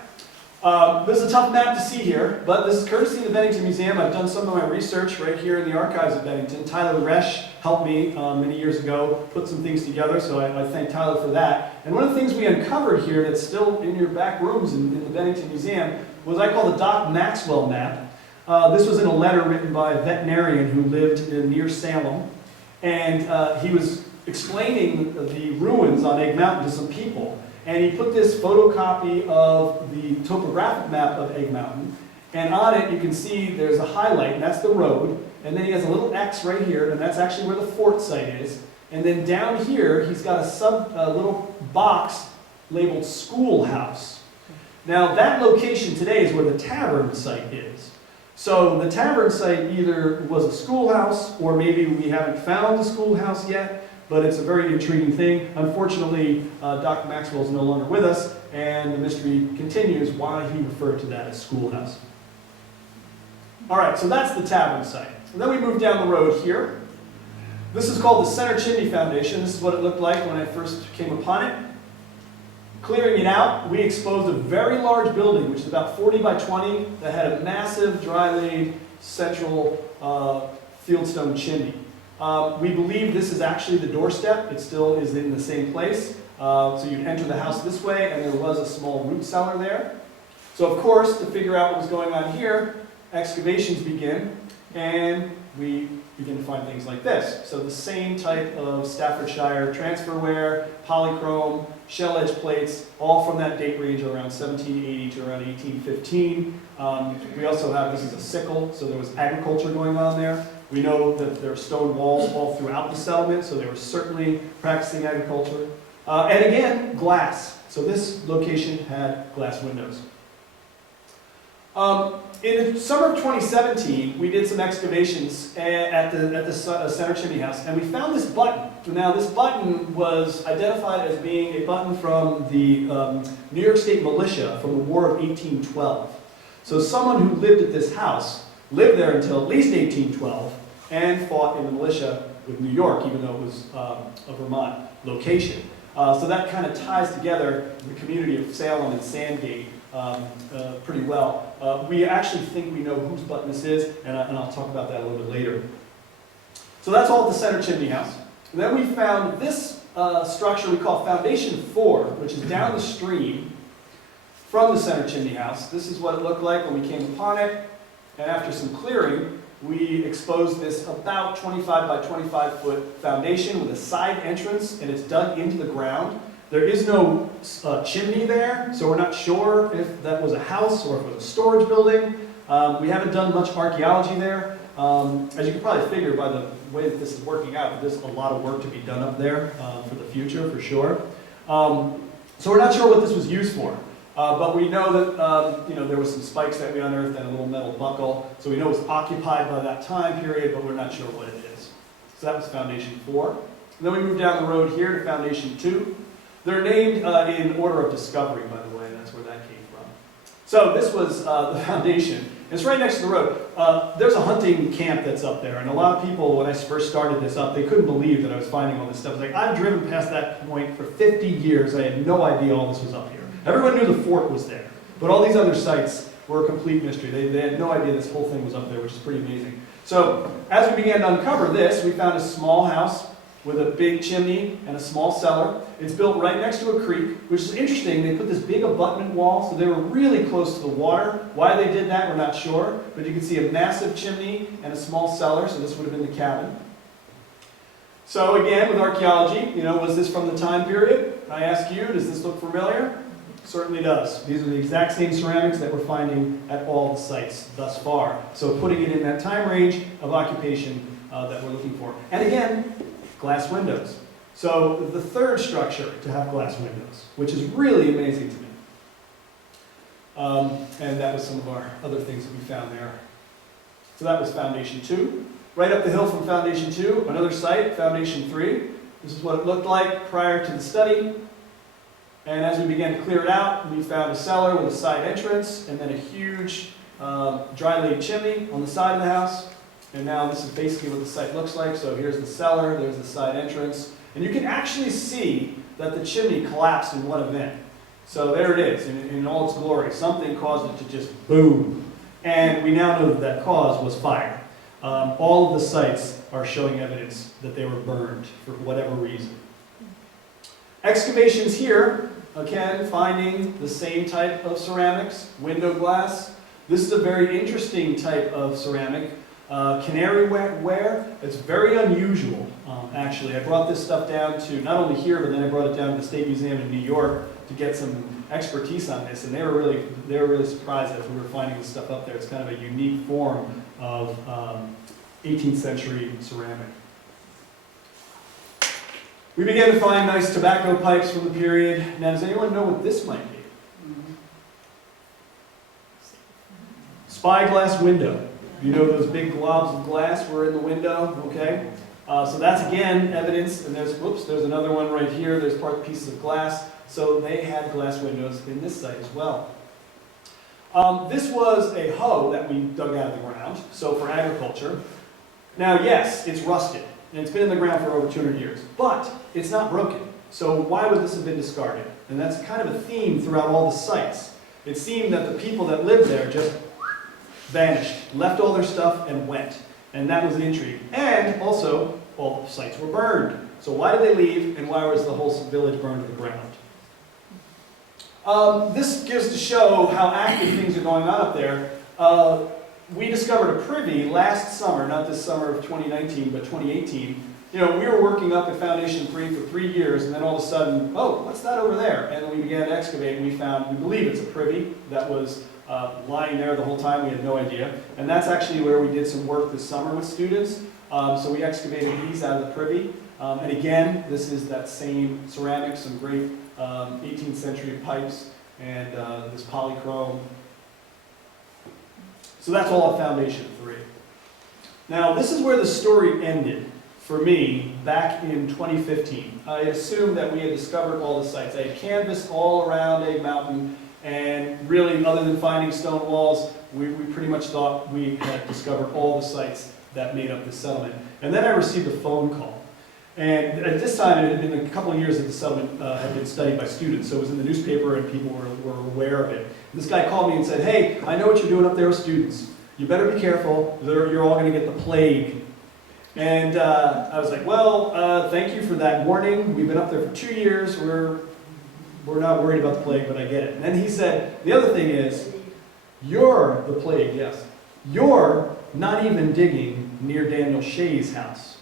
this is a tough map to see here, but this is courtesy of the Bennington Museum. I've done some of my research right here in the archives of Bennington. Tyler Resch helped me many years ago put some things together, so I thank Tyler for that. And one of the things we uncovered here that's still in your back rooms in the Bennington Museum was I call the Doc Maxwell map. This was in a letter written by a veterinarian who lived near Salem, and he was explaining the ruins on Egg Mountain to some people. And he put this photocopy of the topographic map of Egg Mountain, and on it you can see there's a highlight, and that's the road, and then he has a little X right here, and that's actually where the fort site is. And then down here he's got a little box labeled schoolhouse. Now that location today is where the tavern site is. So the tavern site either was a schoolhouse, or maybe we haven't found the schoolhouse yet, but it's a very intriguing thing. Unfortunately, Dr. Maxwell is no longer with us, and the mystery continues why he referred to that as schoolhouse. All right, so that's the tavern site. And then we move down the road here. This is called the Center Chimney Foundation. This is what it looked like when I first came upon it. Clearing it out, we exposed a very large building, which is about 40 by 20, that had a massive dry-laid central fieldstone chimney. We believe this is actually the doorstep. It still is in the same place. So you'd enter the house this way, and there was a small root cellar there. So of course, to figure out what was going on here, excavations begin, and we begin to find things like this. So the same type of Staffordshire transferware, polychrome, shell edge plates, all from that date range around 1780 to around 1815. We also have, this is a sickle, so there was agriculture going on there. We know that there are stone walls all throughout the settlement, so they were certainly practicing agriculture. And again, glass. So this location had glass windows. In the summer of 2017, we did some excavations at the Center Chimney House, and we found this button. Now, this button was identified as being a button from the New York State Militia from the War of 1812. So someone who lived at this house lived there until at least 1812 and fought in the militia with New York, even though it was a Vermont location. So that kind of ties together the community of Salem and Sandgate pretty well. We actually think we know whose button this is, and I'll talk about that a little bit later. So that's all at the Center Chimney House. And then we found this structure we call Foundation 4, which is down the stream from the Center Chimney House. This is what it looked like when we came upon it, and after some clearing, we exposed this about 25 by 25 foot foundation with a side entrance, and it's dug into the ground. There is no chimney there, so we're not sure if that was a house or if it was a storage building. We haven't done much archaeology there. As you can probably figure by the way that this is working out, there's a lot of work to be done up there for the future, for sure. So we're not sure what this was used for. But we know that there was some spikes that we unearthed and a little metal buckle. So we know it was occupied by that time period, but we're not sure what it is. So that was Foundation 4. And then we move down the road here to Foundation 2. They're named in order of discovery, by the way. That's where that came from. So this was the foundation. It's right next to the road. There's a hunting camp that's up there, and a lot of people, when I first started this up, they couldn't believe that I was finding all this stuff. It's like, I've driven past that point for 50 years. I had no idea all this was up here. Everyone knew the fort was there, but all these other sites were a complete mystery. They had no idea this whole thing was up there, which is pretty amazing. So as we began to uncover this, we found a small house with a big chimney and a small cellar. It's built right next to a creek, which is interesting. They put this big abutment wall, so they were really close to the water. Why they did that, we're not sure, but you can see a massive chimney and a small cellar, so this would have been the cabin. So again, with archaeology, was this from the time period? I ask you, does this look familiar? Certainly does. These are the exact same ceramics that we're finding at all the sites thus far. So putting it in that time range of occupation that we're looking for. And again, glass windows. So the third structure to have glass windows, which is really amazing to me. And that was some of our other things that we found there. So that was Foundation 2. Right up the hill from Foundation 2, another site, Foundation 3. This is what it looked like prior to the study. And as we began to clear it out, we found a cellar with a side entrance, and then a huge dry-laid chimney on the side of the house. And now this is basically what the site looks like. So here's the cellar, there's the side entrance. And you can actually see that the chimney collapsed in one event. So there it is, in all its glory. Something caused it to just boom. And we now know that that cause was fire. All of the sites are showing evidence that they were burned for whatever reason. Excavations here, again, finding the same type of ceramics, window glass. This is a very interesting type of ceramic. Canary ware, it's very unusual, actually. I brought this stuff down to, not only here, but then I brought it down to the State Museum in New York to get some expertise on this, and they were really surprised as we were finding this stuff up there. It's kind of a unique form of 18th century ceramic. We began to find nice tobacco pipes from the period. Now, does anyone know what this might be? Spyglass window. You know those big globs of glass were in the window, okay? So that's, again, evidence, and there's another one right here. There's pieces of glass. So they had glass windows in this site as well. This was a hoe that we dug out of the ground, so for agriculture. Now, yes, it's rusted, and it's been in the ground for over 200 years, but it's not broken. So why would this have been discarded? And that's kind of a theme throughout all the sites. It seemed that the people that lived there just vanished, left all their stuff, and went. And that was an intrigue. And also, all the sites were burned. So why did they leave, and why was the whole village burned to the ground? This gives to show how active things are going on up there. We discovered a privy last summer, not this summer of 2019, but 2018. We were working up at Foundation 3 for 3 years, and then all of a sudden, oh, what's that over there? And we began to excavate, and we believe it's a privy that was lying there the whole time. We had no idea. And that's actually where we did some work this summer with students. So we excavated these out of the privy. And again, this is that same ceramic, some great 18th century pipes, and this polychrome. So that's all at Foundation 3. Now, this is where the story ended for me back in 2015. I assumed that we had discovered all the sites. I had canvassed all around Egg Mountain, and really, other than finding stone walls, we pretty much thought we had discovered all the sites that made up this settlement. And then I received a phone call. And at this time, it had been a couple of years that the settlement had been studied by students, so it was in the newspaper and people were aware of it. And this guy called me and said, hey, I know what you're doing up there with students. You better be careful, you're all going to get the plague. And I was like, well, thank you for that warning. We've been up there for 2 years. We're not worried about the plague, but I get it. And then he said, the other thing is, you're the plague, yes. You're not even digging near Daniel Shays' house.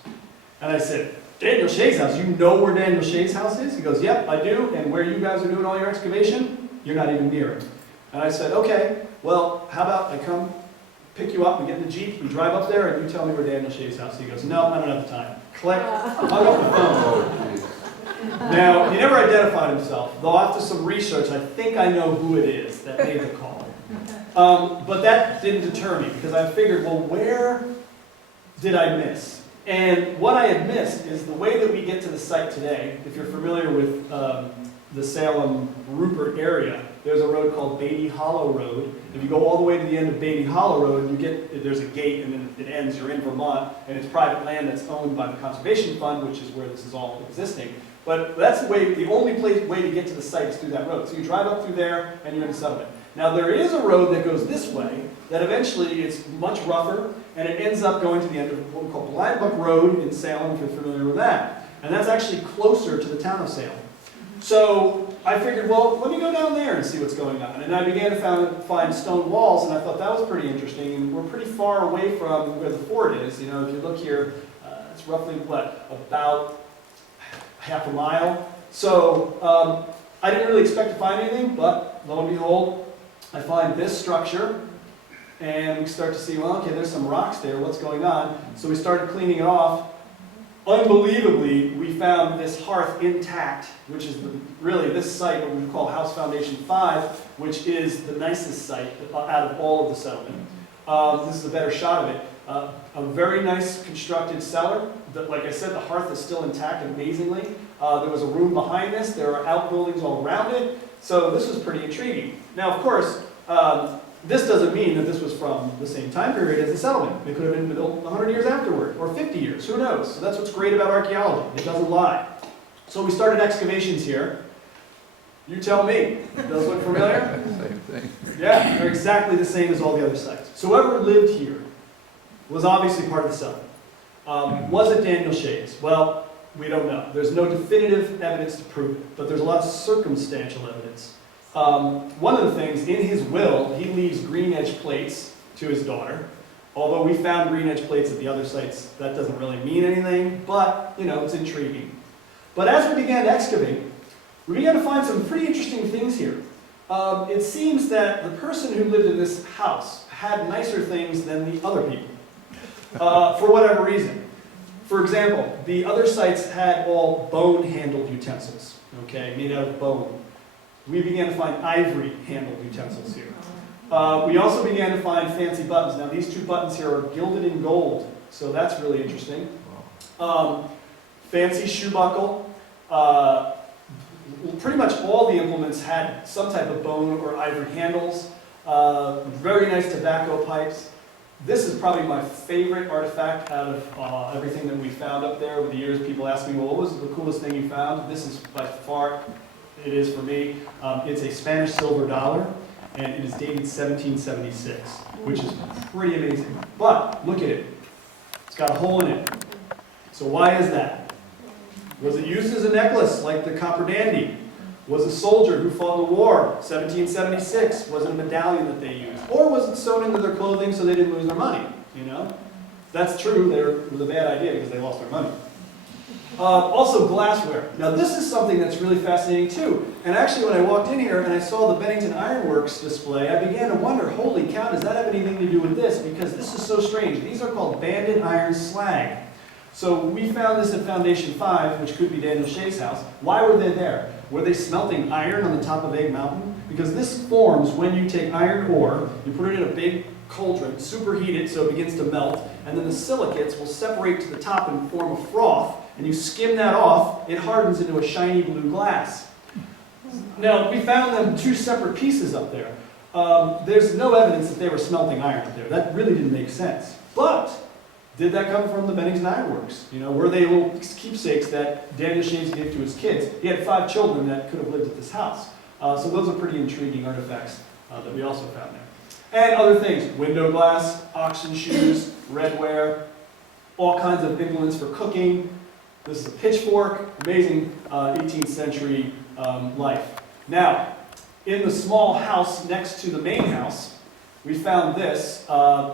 And I said, Daniel Shays' house? You know where Daniel Shays' house is? He goes, yep, I do. And where you guys are doing all your excavation, you're not even near it. And I said, okay, well, how about I come pick you up, we get in the Jeep, we drive up there, and you tell me where Daniel Shays' house is. He goes, no, I don't have the time. Click, hung up the phone. Now, he never identified himself, though after some research, I think I know who it is that made the call. But that didn't deter me, because I figured, well, where did I miss? And what I had missed is the way that we get to the site today. If you're familiar with the Salem-Rupert area, there's a road called Beatty Hollow Road. If you go all the way to the end of Beatty Hollow Road, there's a gate and then it ends, you're in Vermont, and it's private land that's owned by the Conservation Fund, which is where this is all existing. But that's the only way to get to the site is through that road. So you drive up through there and you're in a settlement. Now there is a road that goes this way that eventually it's much rougher and it ends up going to the end of what we call Blind Buck Road in Salem, if you're familiar with that. And that's actually closer to the town of Salem. So I figured, well, let me go down there and see what's going on. And I began to find stone walls, and I thought that was pretty interesting. And we're pretty far away from where the fort is. You know, if you look here, it's roughly, what, about half a mile. So I didn't really expect to find anything, but lo and behold, I find this structure. And we start to see, well, okay, there's some rocks there. What's going on? So we started cleaning it off. Unbelievably, we found this hearth intact, which is really this site, what we call House Foundation 5, which is the nicest site out of all of the settlement. This is a better shot of it. A very nice constructed cellar. Like I said, the hearth is still intact, amazingly. There was a room behind this. There are outbuildings all around it. So this was pretty intriguing. Now, of course, this doesn't mean that this was from the same time period as the settlement. It could have been built 100 years afterward, or 50 years, who knows? So that's what's great about archaeology, it doesn't lie. So we started excavations here. You tell me, does it look familiar? Same thing. Yeah, they're exactly the same as all the other sites. So whoever lived here was obviously part of the settlement. Was it Daniel Shays? Well, we don't know. There's no definitive evidence to prove it, but there's a lot of circumstantial evidence. One of the things, in his will, he leaves green edge plates to his daughter. Although we found green edge plates at the other sites, that doesn't really mean anything, but, you know, it's intriguing. But as we began to excavate, we began to find some pretty interesting things here. It seems that the person who lived in this house had nicer things than the other people, for whatever reason. For example, the other sites had all bone-handled utensils, okay, made out of bone. We began to find ivory-handled utensils here. We also began to find fancy buttons. Now these two buttons here are gilded in gold, so that's really interesting. Fancy shoe buckle. Pretty much all the implements had some type of bone or ivory handles. Very nice tobacco pipes. This is probably my favorite artifact out of everything that we found up there over the years. People ask me, well, what was the coolest thing you found? This is by far, it is for me. It's a Spanish silver dollar, and it is dated 1776, which is pretty amazing. But look at it. It's got a hole in it. So why is that? Was it used as a necklace like the copper dandy? Was a soldier who fought in the war, 1776, was it a medallion that they used? Or was it sewn into their clothing so they didn't lose their money? You know? That's true, it was a bad idea because they lost their money. Also glassware. Now this is something that's really fascinating too. And actually when I walked in here and I saw the Bennington Ironworks display, I began to wonder, holy cow, does that have anything to do with this? Because this is so strange. These are called banded iron slag. So we found this at Foundation 5, which could be Daniel Shays' house. Why were they there? Were they smelting iron on the top of Egg Mountain? Because this forms when you take iron ore, you put it in a big cauldron, superheat it so it begins to melt, and then the silicates will separate to the top and form a froth, and you skim that off, it hardens into a shiny blue glass. Now, we found them two separate pieces up there. There's no evidence that they were smelting iron up there. That really didn't make sense. But did that come from the Bennington Ironworks? You know, were they little keepsakes that Daniel Shays gave to his kids? He had 5 children that could have lived at this house. So those are pretty intriguing artifacts that we also found there. And other things, window glass, oxen shoes, redware, all kinds of implements for cooking. This is a pitchfork, amazing 18th century life. Now, in the small house next to the main house, we found this,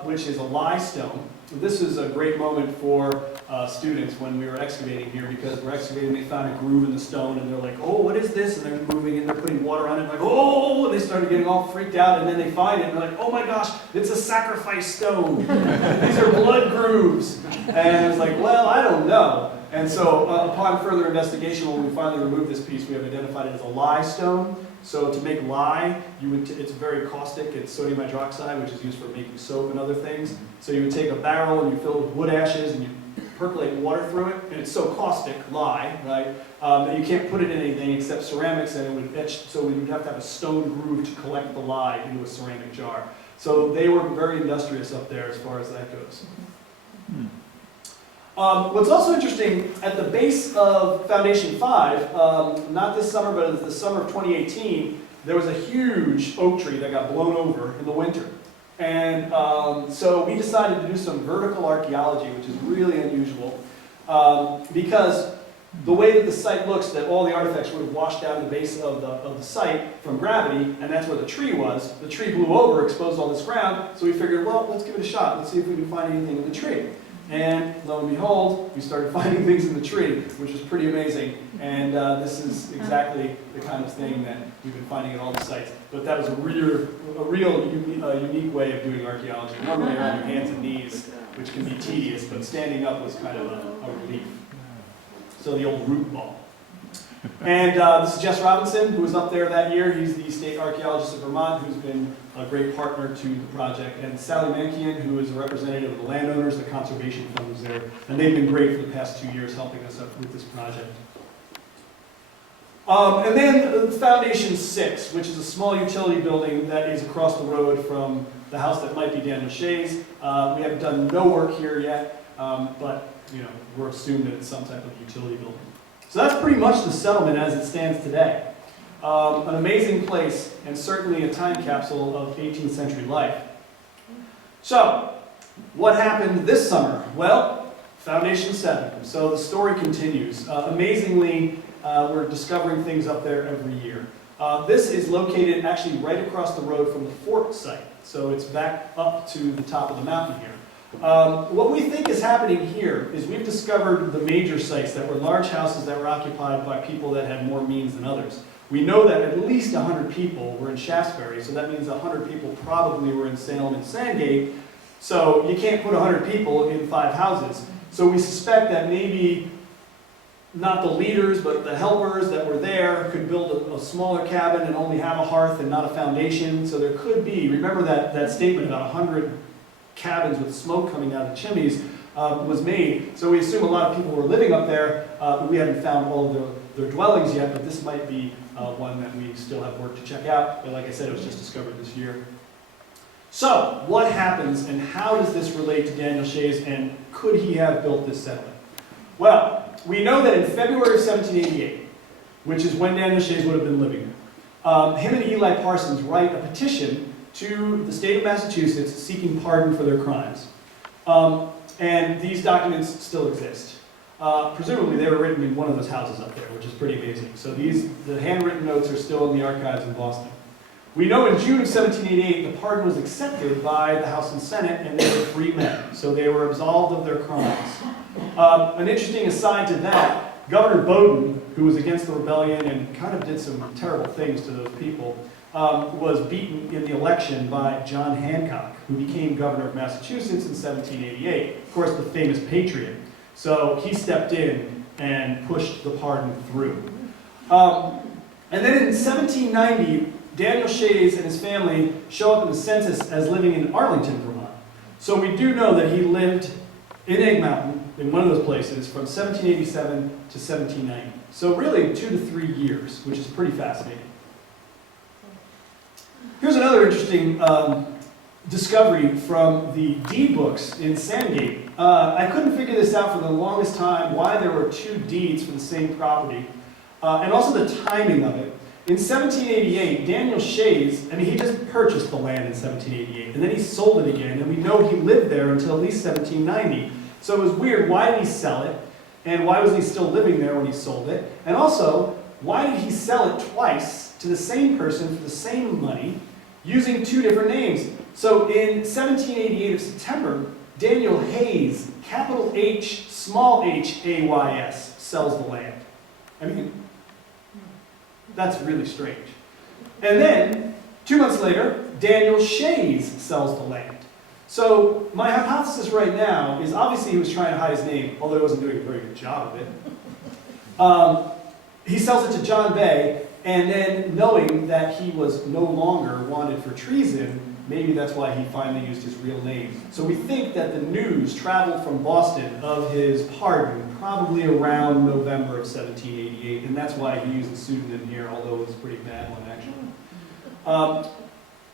which is a limestone. This is a great moment for students when we were excavating here, because we're excavating, they found a groove in the stone, and they're like, oh, what is this? And they're moving and they're putting water on it, like, oh, and they started getting all freaked out, and then they find it, and they're like, oh my gosh, it's a sacrifice stone. These are blood grooves. And it's like, well, I don't know. And so upon further investigation, when we finally removed this piece, we have identified it as a lye stone. So to make lye, it's very caustic. It's sodium hydroxide, which is used for making soap and other things. So you would take a barrel and you fill it with wood ashes and you percolate water through it, and it's so caustic, lye, right, that you can't put it in anything except ceramics, and it would etch, so we would have to have a stone groove to collect the lye into a ceramic jar. So they were very industrious up there as far as that goes. What's also interesting, at the base of Foundation 5, not this summer, but the summer of 2018, there was a huge oak tree that got blown over in the winter. And so we decided to do some vertical archaeology, which is really unusual, because the way that the site looks, that all the artifacts would have washed down the base of the site from gravity, and that's where the tree was. The tree blew over, exposed all this ground, so we figured, well, let's give it a shot. Let's see if we can find anything in the tree. And lo and behold, we started finding things in the tree, which was pretty amazing. And this is exactly the kind of thing that we've been finding at all the sites. But that was a real unique way of doing archaeology. Normally you're on your hands and knees, which can be tedious, but standing up was kind of a relief. So the old root ball. And this is Jess Robinson, who was up there that year. He's the state archaeologist of Vermont, who's been a great partner to the project. And Sally Mankian, who is a representative of the landowners, the conservation fund was there. And they've been great for the past 2 years helping us up with this project. And then Foundation 6, which is a small utility building that is across the road from the house that might be Daniel Shays. We have done no work here yet, but we're assuming that it's some type of utility building. So that's pretty much the settlement as it stands today. An amazing place, and certainly a time capsule of 18th century life. So, what happened this summer? Well, Foundation 7. So the story continues. Amazingly, we're discovering things up there every year. This is located actually right across the road from the fort site. So it's back up to the top of the mountain here. What we think is happening here is we've discovered the major sites that were large houses that were occupied by people that had more means than others. We know that at least 100 people were in Shaftesbury, so that means 100 people probably were in Salem and Sandgate. So you can't put 100 people in 5 houses. So we suspect that maybe not the leaders, but the helpers that were there could build a smaller cabin and only have a hearth and not a foundation. So there could be, remember that statement about 100 cabins with smoke coming out of the chimneys was made. So we assume a lot of people were living up there. We haven't found all of their dwellings yet, but this might be one that we still have work to check out. But like I said, it was just discovered this year. So what happens and how does this relate to Daniel Shays, and could he have built this settlement? Well, we know that in February of 1788, which is when Daniel Shays would have been living there, him and Eli Parsons write a petition to the state of Massachusetts seeking pardon for their crimes. And these documents still exist. Presumably they were written in one of those houses up there, which is pretty amazing. So the handwritten notes are still in the archives in Boston. We know in June of 1788 the pardon was accepted by the House and Senate, and they were free men. So they were absolved of their crimes. An interesting aside to that, Governor Bowdoin, who was against the rebellion and kind of did some terrible things to those people, was beaten in the election by John Hancock, who became governor of Massachusetts in 1788. Of course, the famous patriot. So he stepped in and pushed the pardon through. And then in 1790, Daniel Shays and his family show up in the census as living in Arlington, Vermont. So we do know that he lived in Egg Mountain, in one of those places, from 1787 to 1790. So really 2 to 3 years, which is pretty fascinating. Here's another interesting discovery from the deed books in Sandgate. I couldn't figure this out for the longest time, why there were 2 deeds for the same property, and also the timing of it. In 1788, Daniel Shays, he just purchased the land in 1788, and then he sold it again, and we know he lived there until at least 1790. So it was weird, why did he sell it, and why was he still living there when he sold it? And also, why did he sell it twice to the same person for the same money, using 2 different names? So in 1788 of September, Daniel Hayes, capital H, small h, A-Y-S, sells the land. I mean, that's really strange. And then, 2 months later, Daniel Shays sells the land. So my hypothesis right now is obviously he was trying to hide his name, although he wasn't doing a very good job of it. He sells it to John Bay, and then knowing that he was no longer wanted for treason, maybe that's why he finally used his real name. So we think that the news traveled from Boston of his pardon probably around November of 1788, and that's why he used the pseudonym here, although it was a pretty bad one, actually.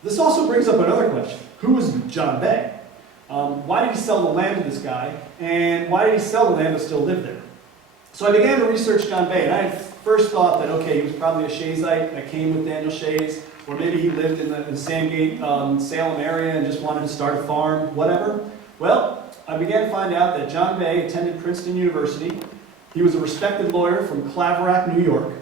This also brings up another question. Who was John Bay? Why did he sell the land to this guy, and why did he sell the land but still live there? So I began to research John Bay, and I first thought that, okay, he was probably a Shaysite that came with Daniel Shays, or maybe he lived in the Sandgate, Salem area and just wanted to start a farm, whatever. Well, I began to find out that John Bay attended Princeton University. He was a respected lawyer from Claverack, New York.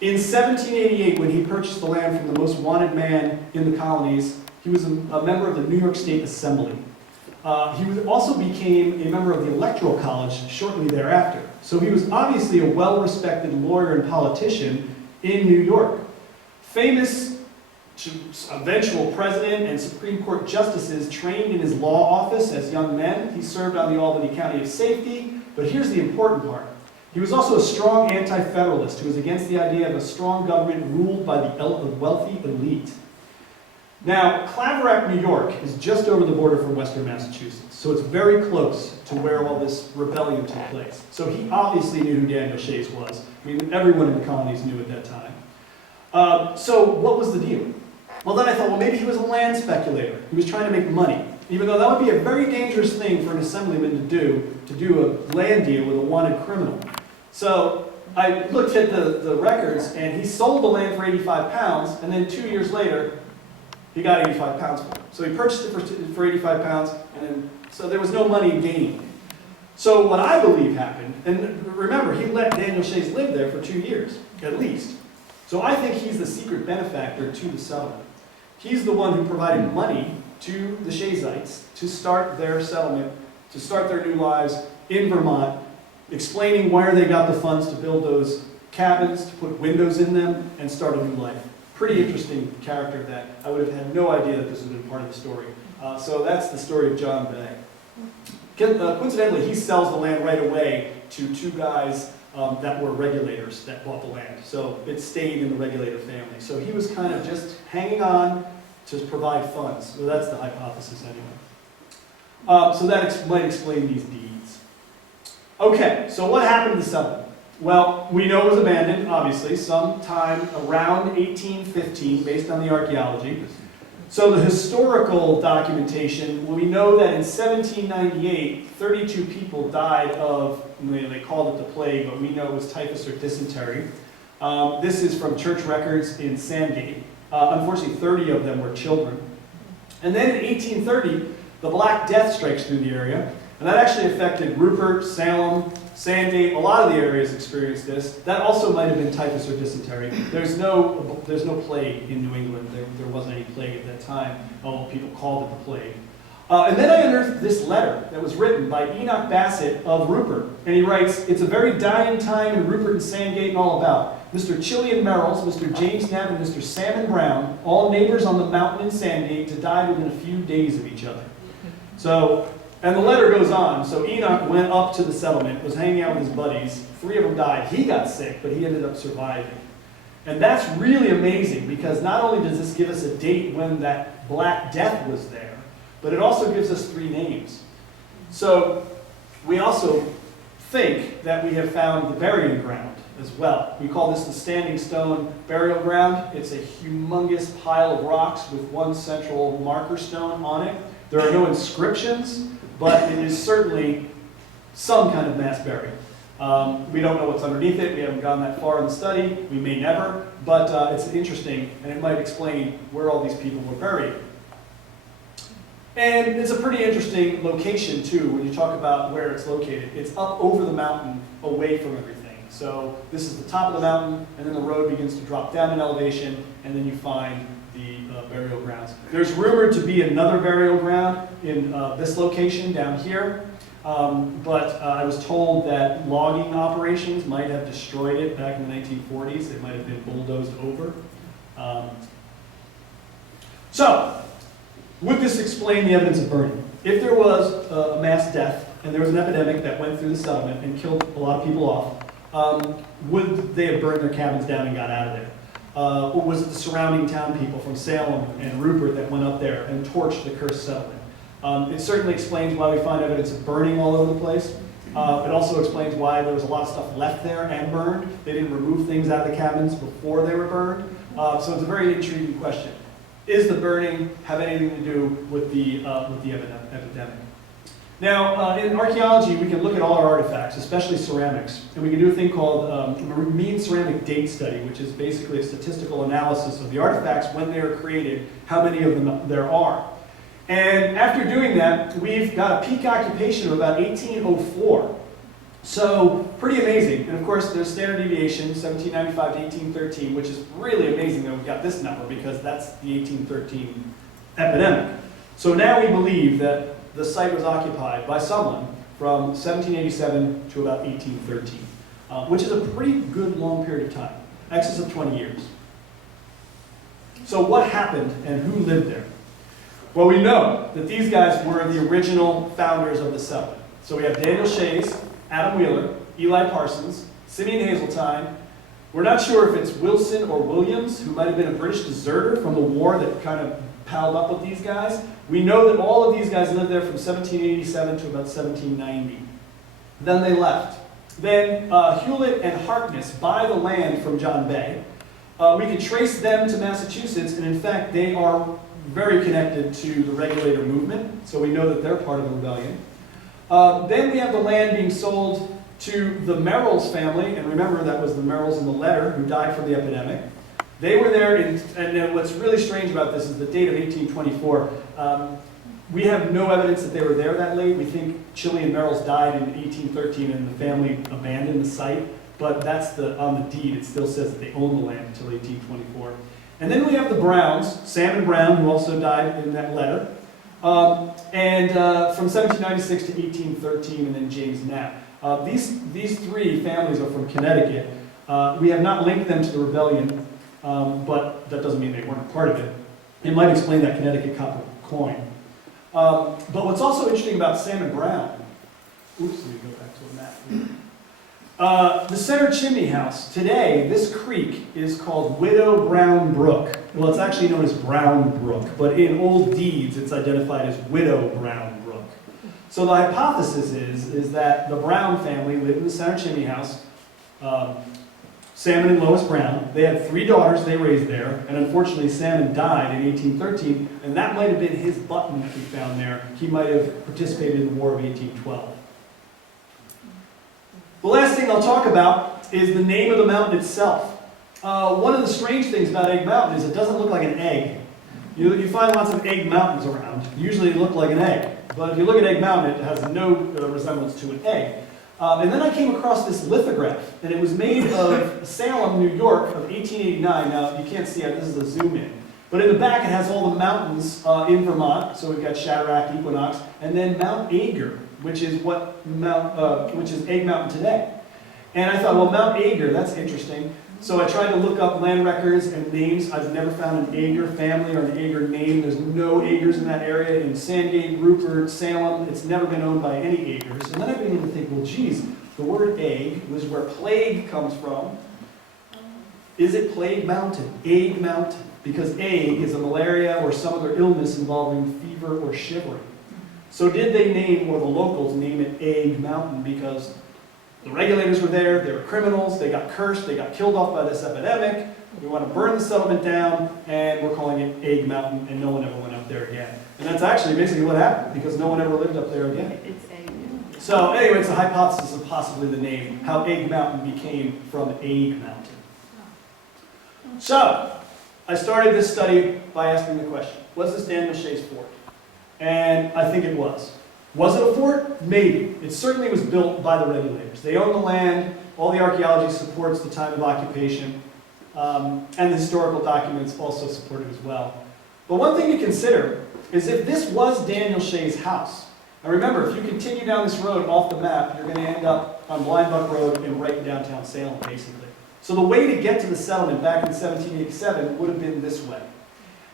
In 1788, when he purchased the land from the most wanted man in the colonies, he was a member of the New York State Assembly. He also became a member of the Electoral College shortly thereafter. So he was obviously a well-respected lawyer and politician in New York. Famous eventual president and Supreme Court justices trained in his law office as young men. He served on the Albany County of Safety, but here's the important part. He was also a strong anti-federalist who was against the idea of a strong government ruled by the wealthy elite. Now, Claverack, New York is just over the border from western Massachusetts, so it's very close to where all this rebellion took place. So he obviously knew who Daniel Shays was. I mean, everyone in the colonies knew at that time. So what was the deal? Well, then I thought, well, maybe he was a land speculator. He was trying to make money, even though that would be a very dangerous thing for an assemblyman to do a land deal with a wanted criminal. So I looked at the records, and he sold the land for 85 pounds, and then 2 years later, he got 85 pounds for it. So he purchased it for 85 pounds, and then, so there was no money gained. So what I believe happened, and remember, he let Daniel Shays live there for 2 years, at least. So I think he's the secret benefactor to the settlement. He's the one who provided money to the Shaysites to start their settlement, to start their new lives in Vermont, explaining where they got the funds to build those cabins, to put windows in them, and start a new life. Pretty interesting character that I would have had no idea that this would have been part of the story. So that's the story of John Bay. Coincidentally, he sells the land right away to two guys that were regulators that bought the land. So it stayed in the regulator family. So he was kind of just hanging on to provide funds. So that's the hypothesis anyway. So that might explain these deeds. Okay, so what happened to the settlement? Well, we know it was abandoned, obviously, sometime around 1815, based on the archaeology. So the historical documentation, we know that in 1798, 32 people died of, they called it the plague, but we know it was typhus or dysentery. This is from church records in Sandgate. Unfortunately, 30 of them were children. And then in 1830, the Black Death strikes through the area, and that actually affected Rupert, Salem, Sandgate. A lot of the areas experienced this. That also might have been typhus or dysentery. There's no plague in New England. There wasn't any plague at that time, although people called it the plague. And then I unearthed this letter that was written by Enoch Bassett of Rupert. And he writes, "It's a very dying time in Rupert and Sandgate and all about. Mr. Chilian Merrills, Mr. James Knapp, and Mr. Salmon Brown, all neighbors on the mountain in Sandgate, to die within a few days of each other." So, and the letter goes on. So Enoch went up to the settlement, was hanging out with his buddies. 3 of them died. He got sick, but he ended up surviving. And that's really amazing, because not only does this give us a date when that Black Death was there, but it also gives us 3 names. So we also think that we have found the burying ground as well. We call this the Standing Stone Burial Ground. It's a humongous pile of rocks with one central marker stone on it. There are no inscriptions, but it is certainly some kind of mass burial. We don't know what's underneath it. We haven't gone that far in the study. We may never, but it's interesting, and it might explain where all these people were buried. And it's a pretty interesting location, too, when you talk about where it's located. It's up over the mountain, away from everything. So this is the top of the mountain, and then the road begins to drop down in elevation, and then you find the burial grounds. There's rumored to be another burial ground in this location down here, but I was told that logging operations might have destroyed it back in the 1940s. It might have been bulldozed over. So, would this explain the evidence of burning? If there was a mass death and there was an epidemic that went through the settlement and killed a lot of people off, would they have burned their cabins down and got out of there? or was it the surrounding town people from Salem and Rupert that went up there and torched the cursed settlement? It certainly explains why we find evidence of burning all over the place. It also explains why there was a lot of stuff left there and burned. They didn't remove things out of the cabins before they were burned. So it's a very intriguing question. Is the burning have anything to do with the epidemic? Now, in archaeology, we can look at all our artifacts, especially ceramics, and we can do a thing called a mean ceramic date study, which is basically a statistical analysis of the artifacts when they were created, how many of them there are. And after doing that, we've got a peak occupation of about 1804. So, pretty amazing. And of course, there's standard deviation, 1795 to 1813, which is really amazing that we've got this number because that's the 1813 epidemic. So now we believe that the site was occupied by someone from 1787 to about 1813, which is a pretty good long period of time, excess of 20 years. So what happened and who lived there? Well, we know that these guys were the original founders of the settlement. So we have Daniel Shays, Adam Wheeler, Eli Parsons, Simeon Hazeltine. We're not sure if it's Wilson or Williams, who might have been a British deserter from the war that kind of palled up with these guys. We know that all of these guys lived there from 1787 to about 1790. Then they left. Then Hewlett and Harkness buy the land from John Bay. We can trace them to Massachusetts, and in fact, they are very connected to the regulator movement, so we know that they're part of the rebellion. Then we have the land being sold to the Merrills family, and remember that was the Merrills in the letter who died from the epidemic. They were there, and what's really strange about this is the date of 1824. We have no evidence that they were there that late. We think Chile and Merrills died in 1813 and the family abandoned the site, but that's on the deed. It still says that they owned the land until 1824. And then we have the Browns, Sam and Brown, who also died in that letter, from 1796 to 1813, and then James Knapp. These three families are from Connecticut. We have not linked them to the rebellion, but that doesn't mean they weren't a part of it. It might explain that Connecticut copper coin. But what's also interesting about Sam and Brown, oops, let me go back to a map. The center chimney house, today, this creek is called Widow Brown Brook. Well, it's actually known as Brown Brook, but in old deeds, it's identified as Widow Brown Brook. So the hypothesis is that the Brown family lived in the center chimney house, Salmon and Lois Brown. They had 3 daughters they raised there, and unfortunately Salmon died in 1813, and that might have been his button that we found there. He might have participated in the War of 1812. The last thing I'll talk about is the name of the mountain itself. One of the strange things about Egg Mountain is it doesn't look like an egg. You find lots of egg mountains around. Usually they look like an egg. But if you look at Egg Mountain, it has no resemblance to an egg. And then I came across this lithograph, and it was made of Salem, New York, of 1889. Now, you can't see it, this is a zoom in. But in the back, it has all the mountains in Vermont. So we've got Shadrack, Equinox, and then Mount Ager, which is Egg Mountain today. And I thought, well, Mount Ager, that's interesting. So I tried to look up land records and names. I've never found an Ager family or an Ager name. There's no Agers in that area. In Sandgate, Rupert, Salem, it's never been owned by any Agers. And then I began to think, well, geez, the word egg was where plague comes from. Is it Plague Mountain? Egg Mountain? Because egg is a malaria or some other illness involving fever or shivering. So did they name, or the locals name it Egg Mountain because the regulators were there, they were criminals, they got cursed, they got killed off by this epidemic, we want to burn the settlement down, and we're calling it Egg Mountain, and no one ever went up there again. And that's actually basically what happened, because no one ever lived up there again. It's Egg. So anyway, it's a hypothesis of possibly the name, how Egg Mountain became from Egg Mountain. So, I started this study by asking the question, was this Daniel Shays fort? And I think it was. Was it a fort? Maybe. It certainly was built by the regulators. They own the land, all the archaeology supports the time of occupation, and the historical documents also support it as well. But one thing to consider is if this was Daniel Shays' house, and remember, if you continue down this road off the map, you're going to end up on Blind Buck Road and right in downtown Salem, basically. So the way to get to the settlement back in 1787 would have been this way.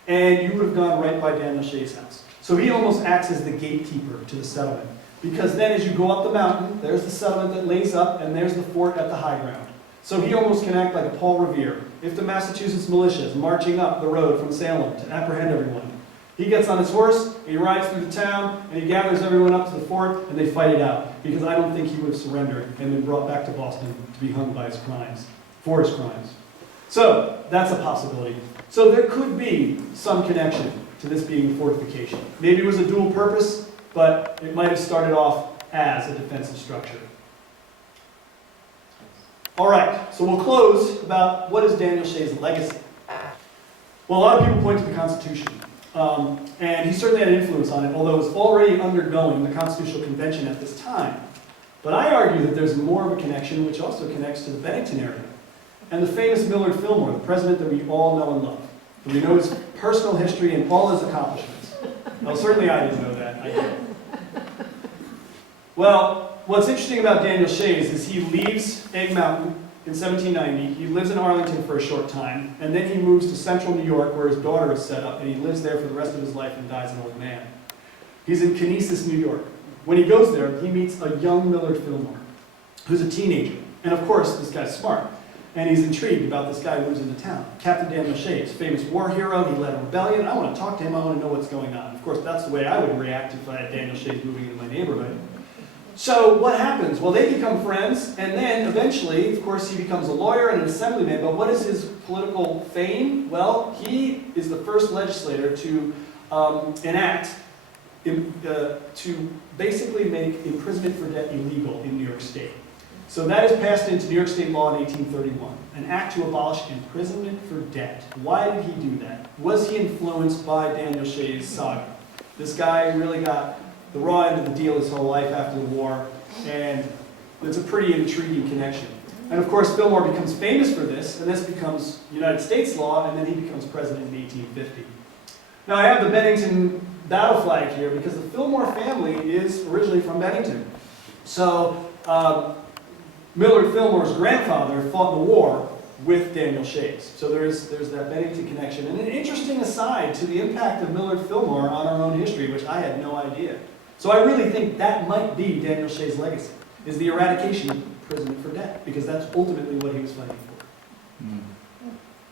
And you would have gone right by Daniel Shays' house. So he almost acts as the gatekeeper to the settlement. Because then as you go up the mountain, there's the settlement that lays up, and there's the fort at the high ground. So he almost can act like a Paul Revere. If the Massachusetts militia is marching up the road from Salem to apprehend everyone, he gets on his horse, he rides through the town, and he gathers everyone up to the fort, and they fight it out. Because I don't think he would have surrendered and been brought back to Boston to be hung by his crimes, for his crimes. So, that's a possibility. So there could be some connection to this being a fortification. Maybe it was a dual purpose, but it might have started off as a defensive structure. All right, so we'll close about what is Daniel Shays' legacy. Well, a lot of people point to the Constitution, and he certainly had an influence on it, although it was already undergoing the Constitutional Convention at this time. But I argue that there's more of a connection, which also connects to the Bennington area, and the famous Millard Fillmore, the president that we all know and love. And we know his personal history and all his accomplishments. Well, certainly I didn't know that. I did. Well, what's interesting about Daniel Shays is he leaves Egg Mountain in 1790. He lives in Arlington for a short time, and then he moves to central New York where his daughter is set up, and he lives there for the rest of his life and dies an old man. He's in Kinesis, New York. When he goes there, he meets a young Millard Fillmore, who's a teenager. And of course, this guy's smart, and he's intrigued about this guy who moves into town. Captain Daniel Shays, famous war hero, he led a rebellion. I want to talk to him, I want to know what's going on. Of course, that's the way I would react if I had Daniel Shays moving into my neighborhood. So what happens? Well, they become friends, and then eventually, of course, he becomes a lawyer and an assemblyman. But what is his political fame? Well, he is the first legislator to enact, to basically make imprisonment for debt illegal in New York State. So that is passed into New York State law in 1831, an act to abolish imprisonment for debt. Why did he do that? Was he influenced by Daniel Shays' saga? This guy really got the raw end of the deal his whole life after the war, and it's a pretty intriguing connection. And of course, Fillmore becomes famous for this, and this becomes United States law, and then he becomes president in 1850. Now, I have the Bennington battle flag here because the Fillmore family is originally from Bennington. So, Millard Fillmore's grandfather fought in the war with Daniel Shays. So there's that Bennington connection. And an interesting aside to the impact of Millard Fillmore on our own history, which I had no idea. So I really think that might be Daniel Shays' legacy, is the eradication of imprisonment for debt, because that's ultimately what he was fighting for. Mm.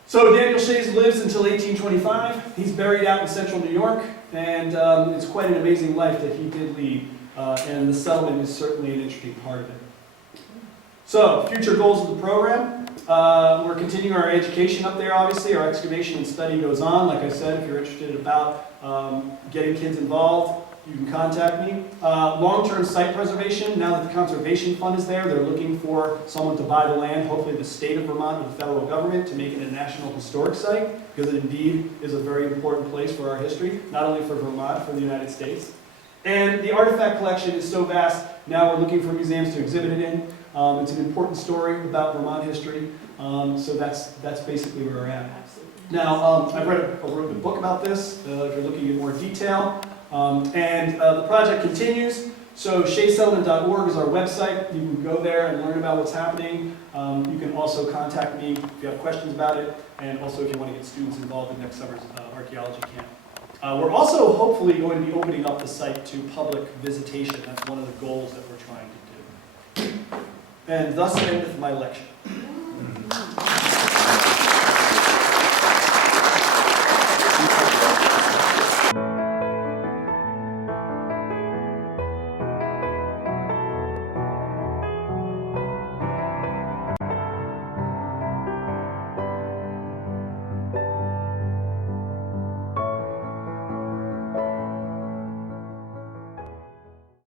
So Daniel Shays lives until 1825. He's buried out in central New York, and it's quite an amazing life that he did lead, and the settlement is certainly an interesting part of it. So, future goals of the program. We're continuing our education up there, obviously. Our excavation and study goes on. Like I said, if you're interested about getting kids involved, you can contact me. Long-term site preservation. Now that the Conservation Fund is there, they're looking for someone to buy the land, hopefully the state of Vermont or the federal government, to make it a National Historic Site, because it indeed is a very important place for our history, not only for Vermont, for the United States. And the artifact collection is so vast, now we're looking for museums to exhibit it in. It's an important story about Vermont history, so that's basically where we're at. Now, I wrote a book about this, if you're looking at more detail, and the project continues. So shayssettlement.org is our website. You can go there and learn about what's happening. You can also contact me if you have questions about it, and also if you want to get students involved in next summer's archaeology camp. We're also hopefully going to be opening up the site to public visitation. That's one of the goals that we're trying to do. And thus endeth my lecture.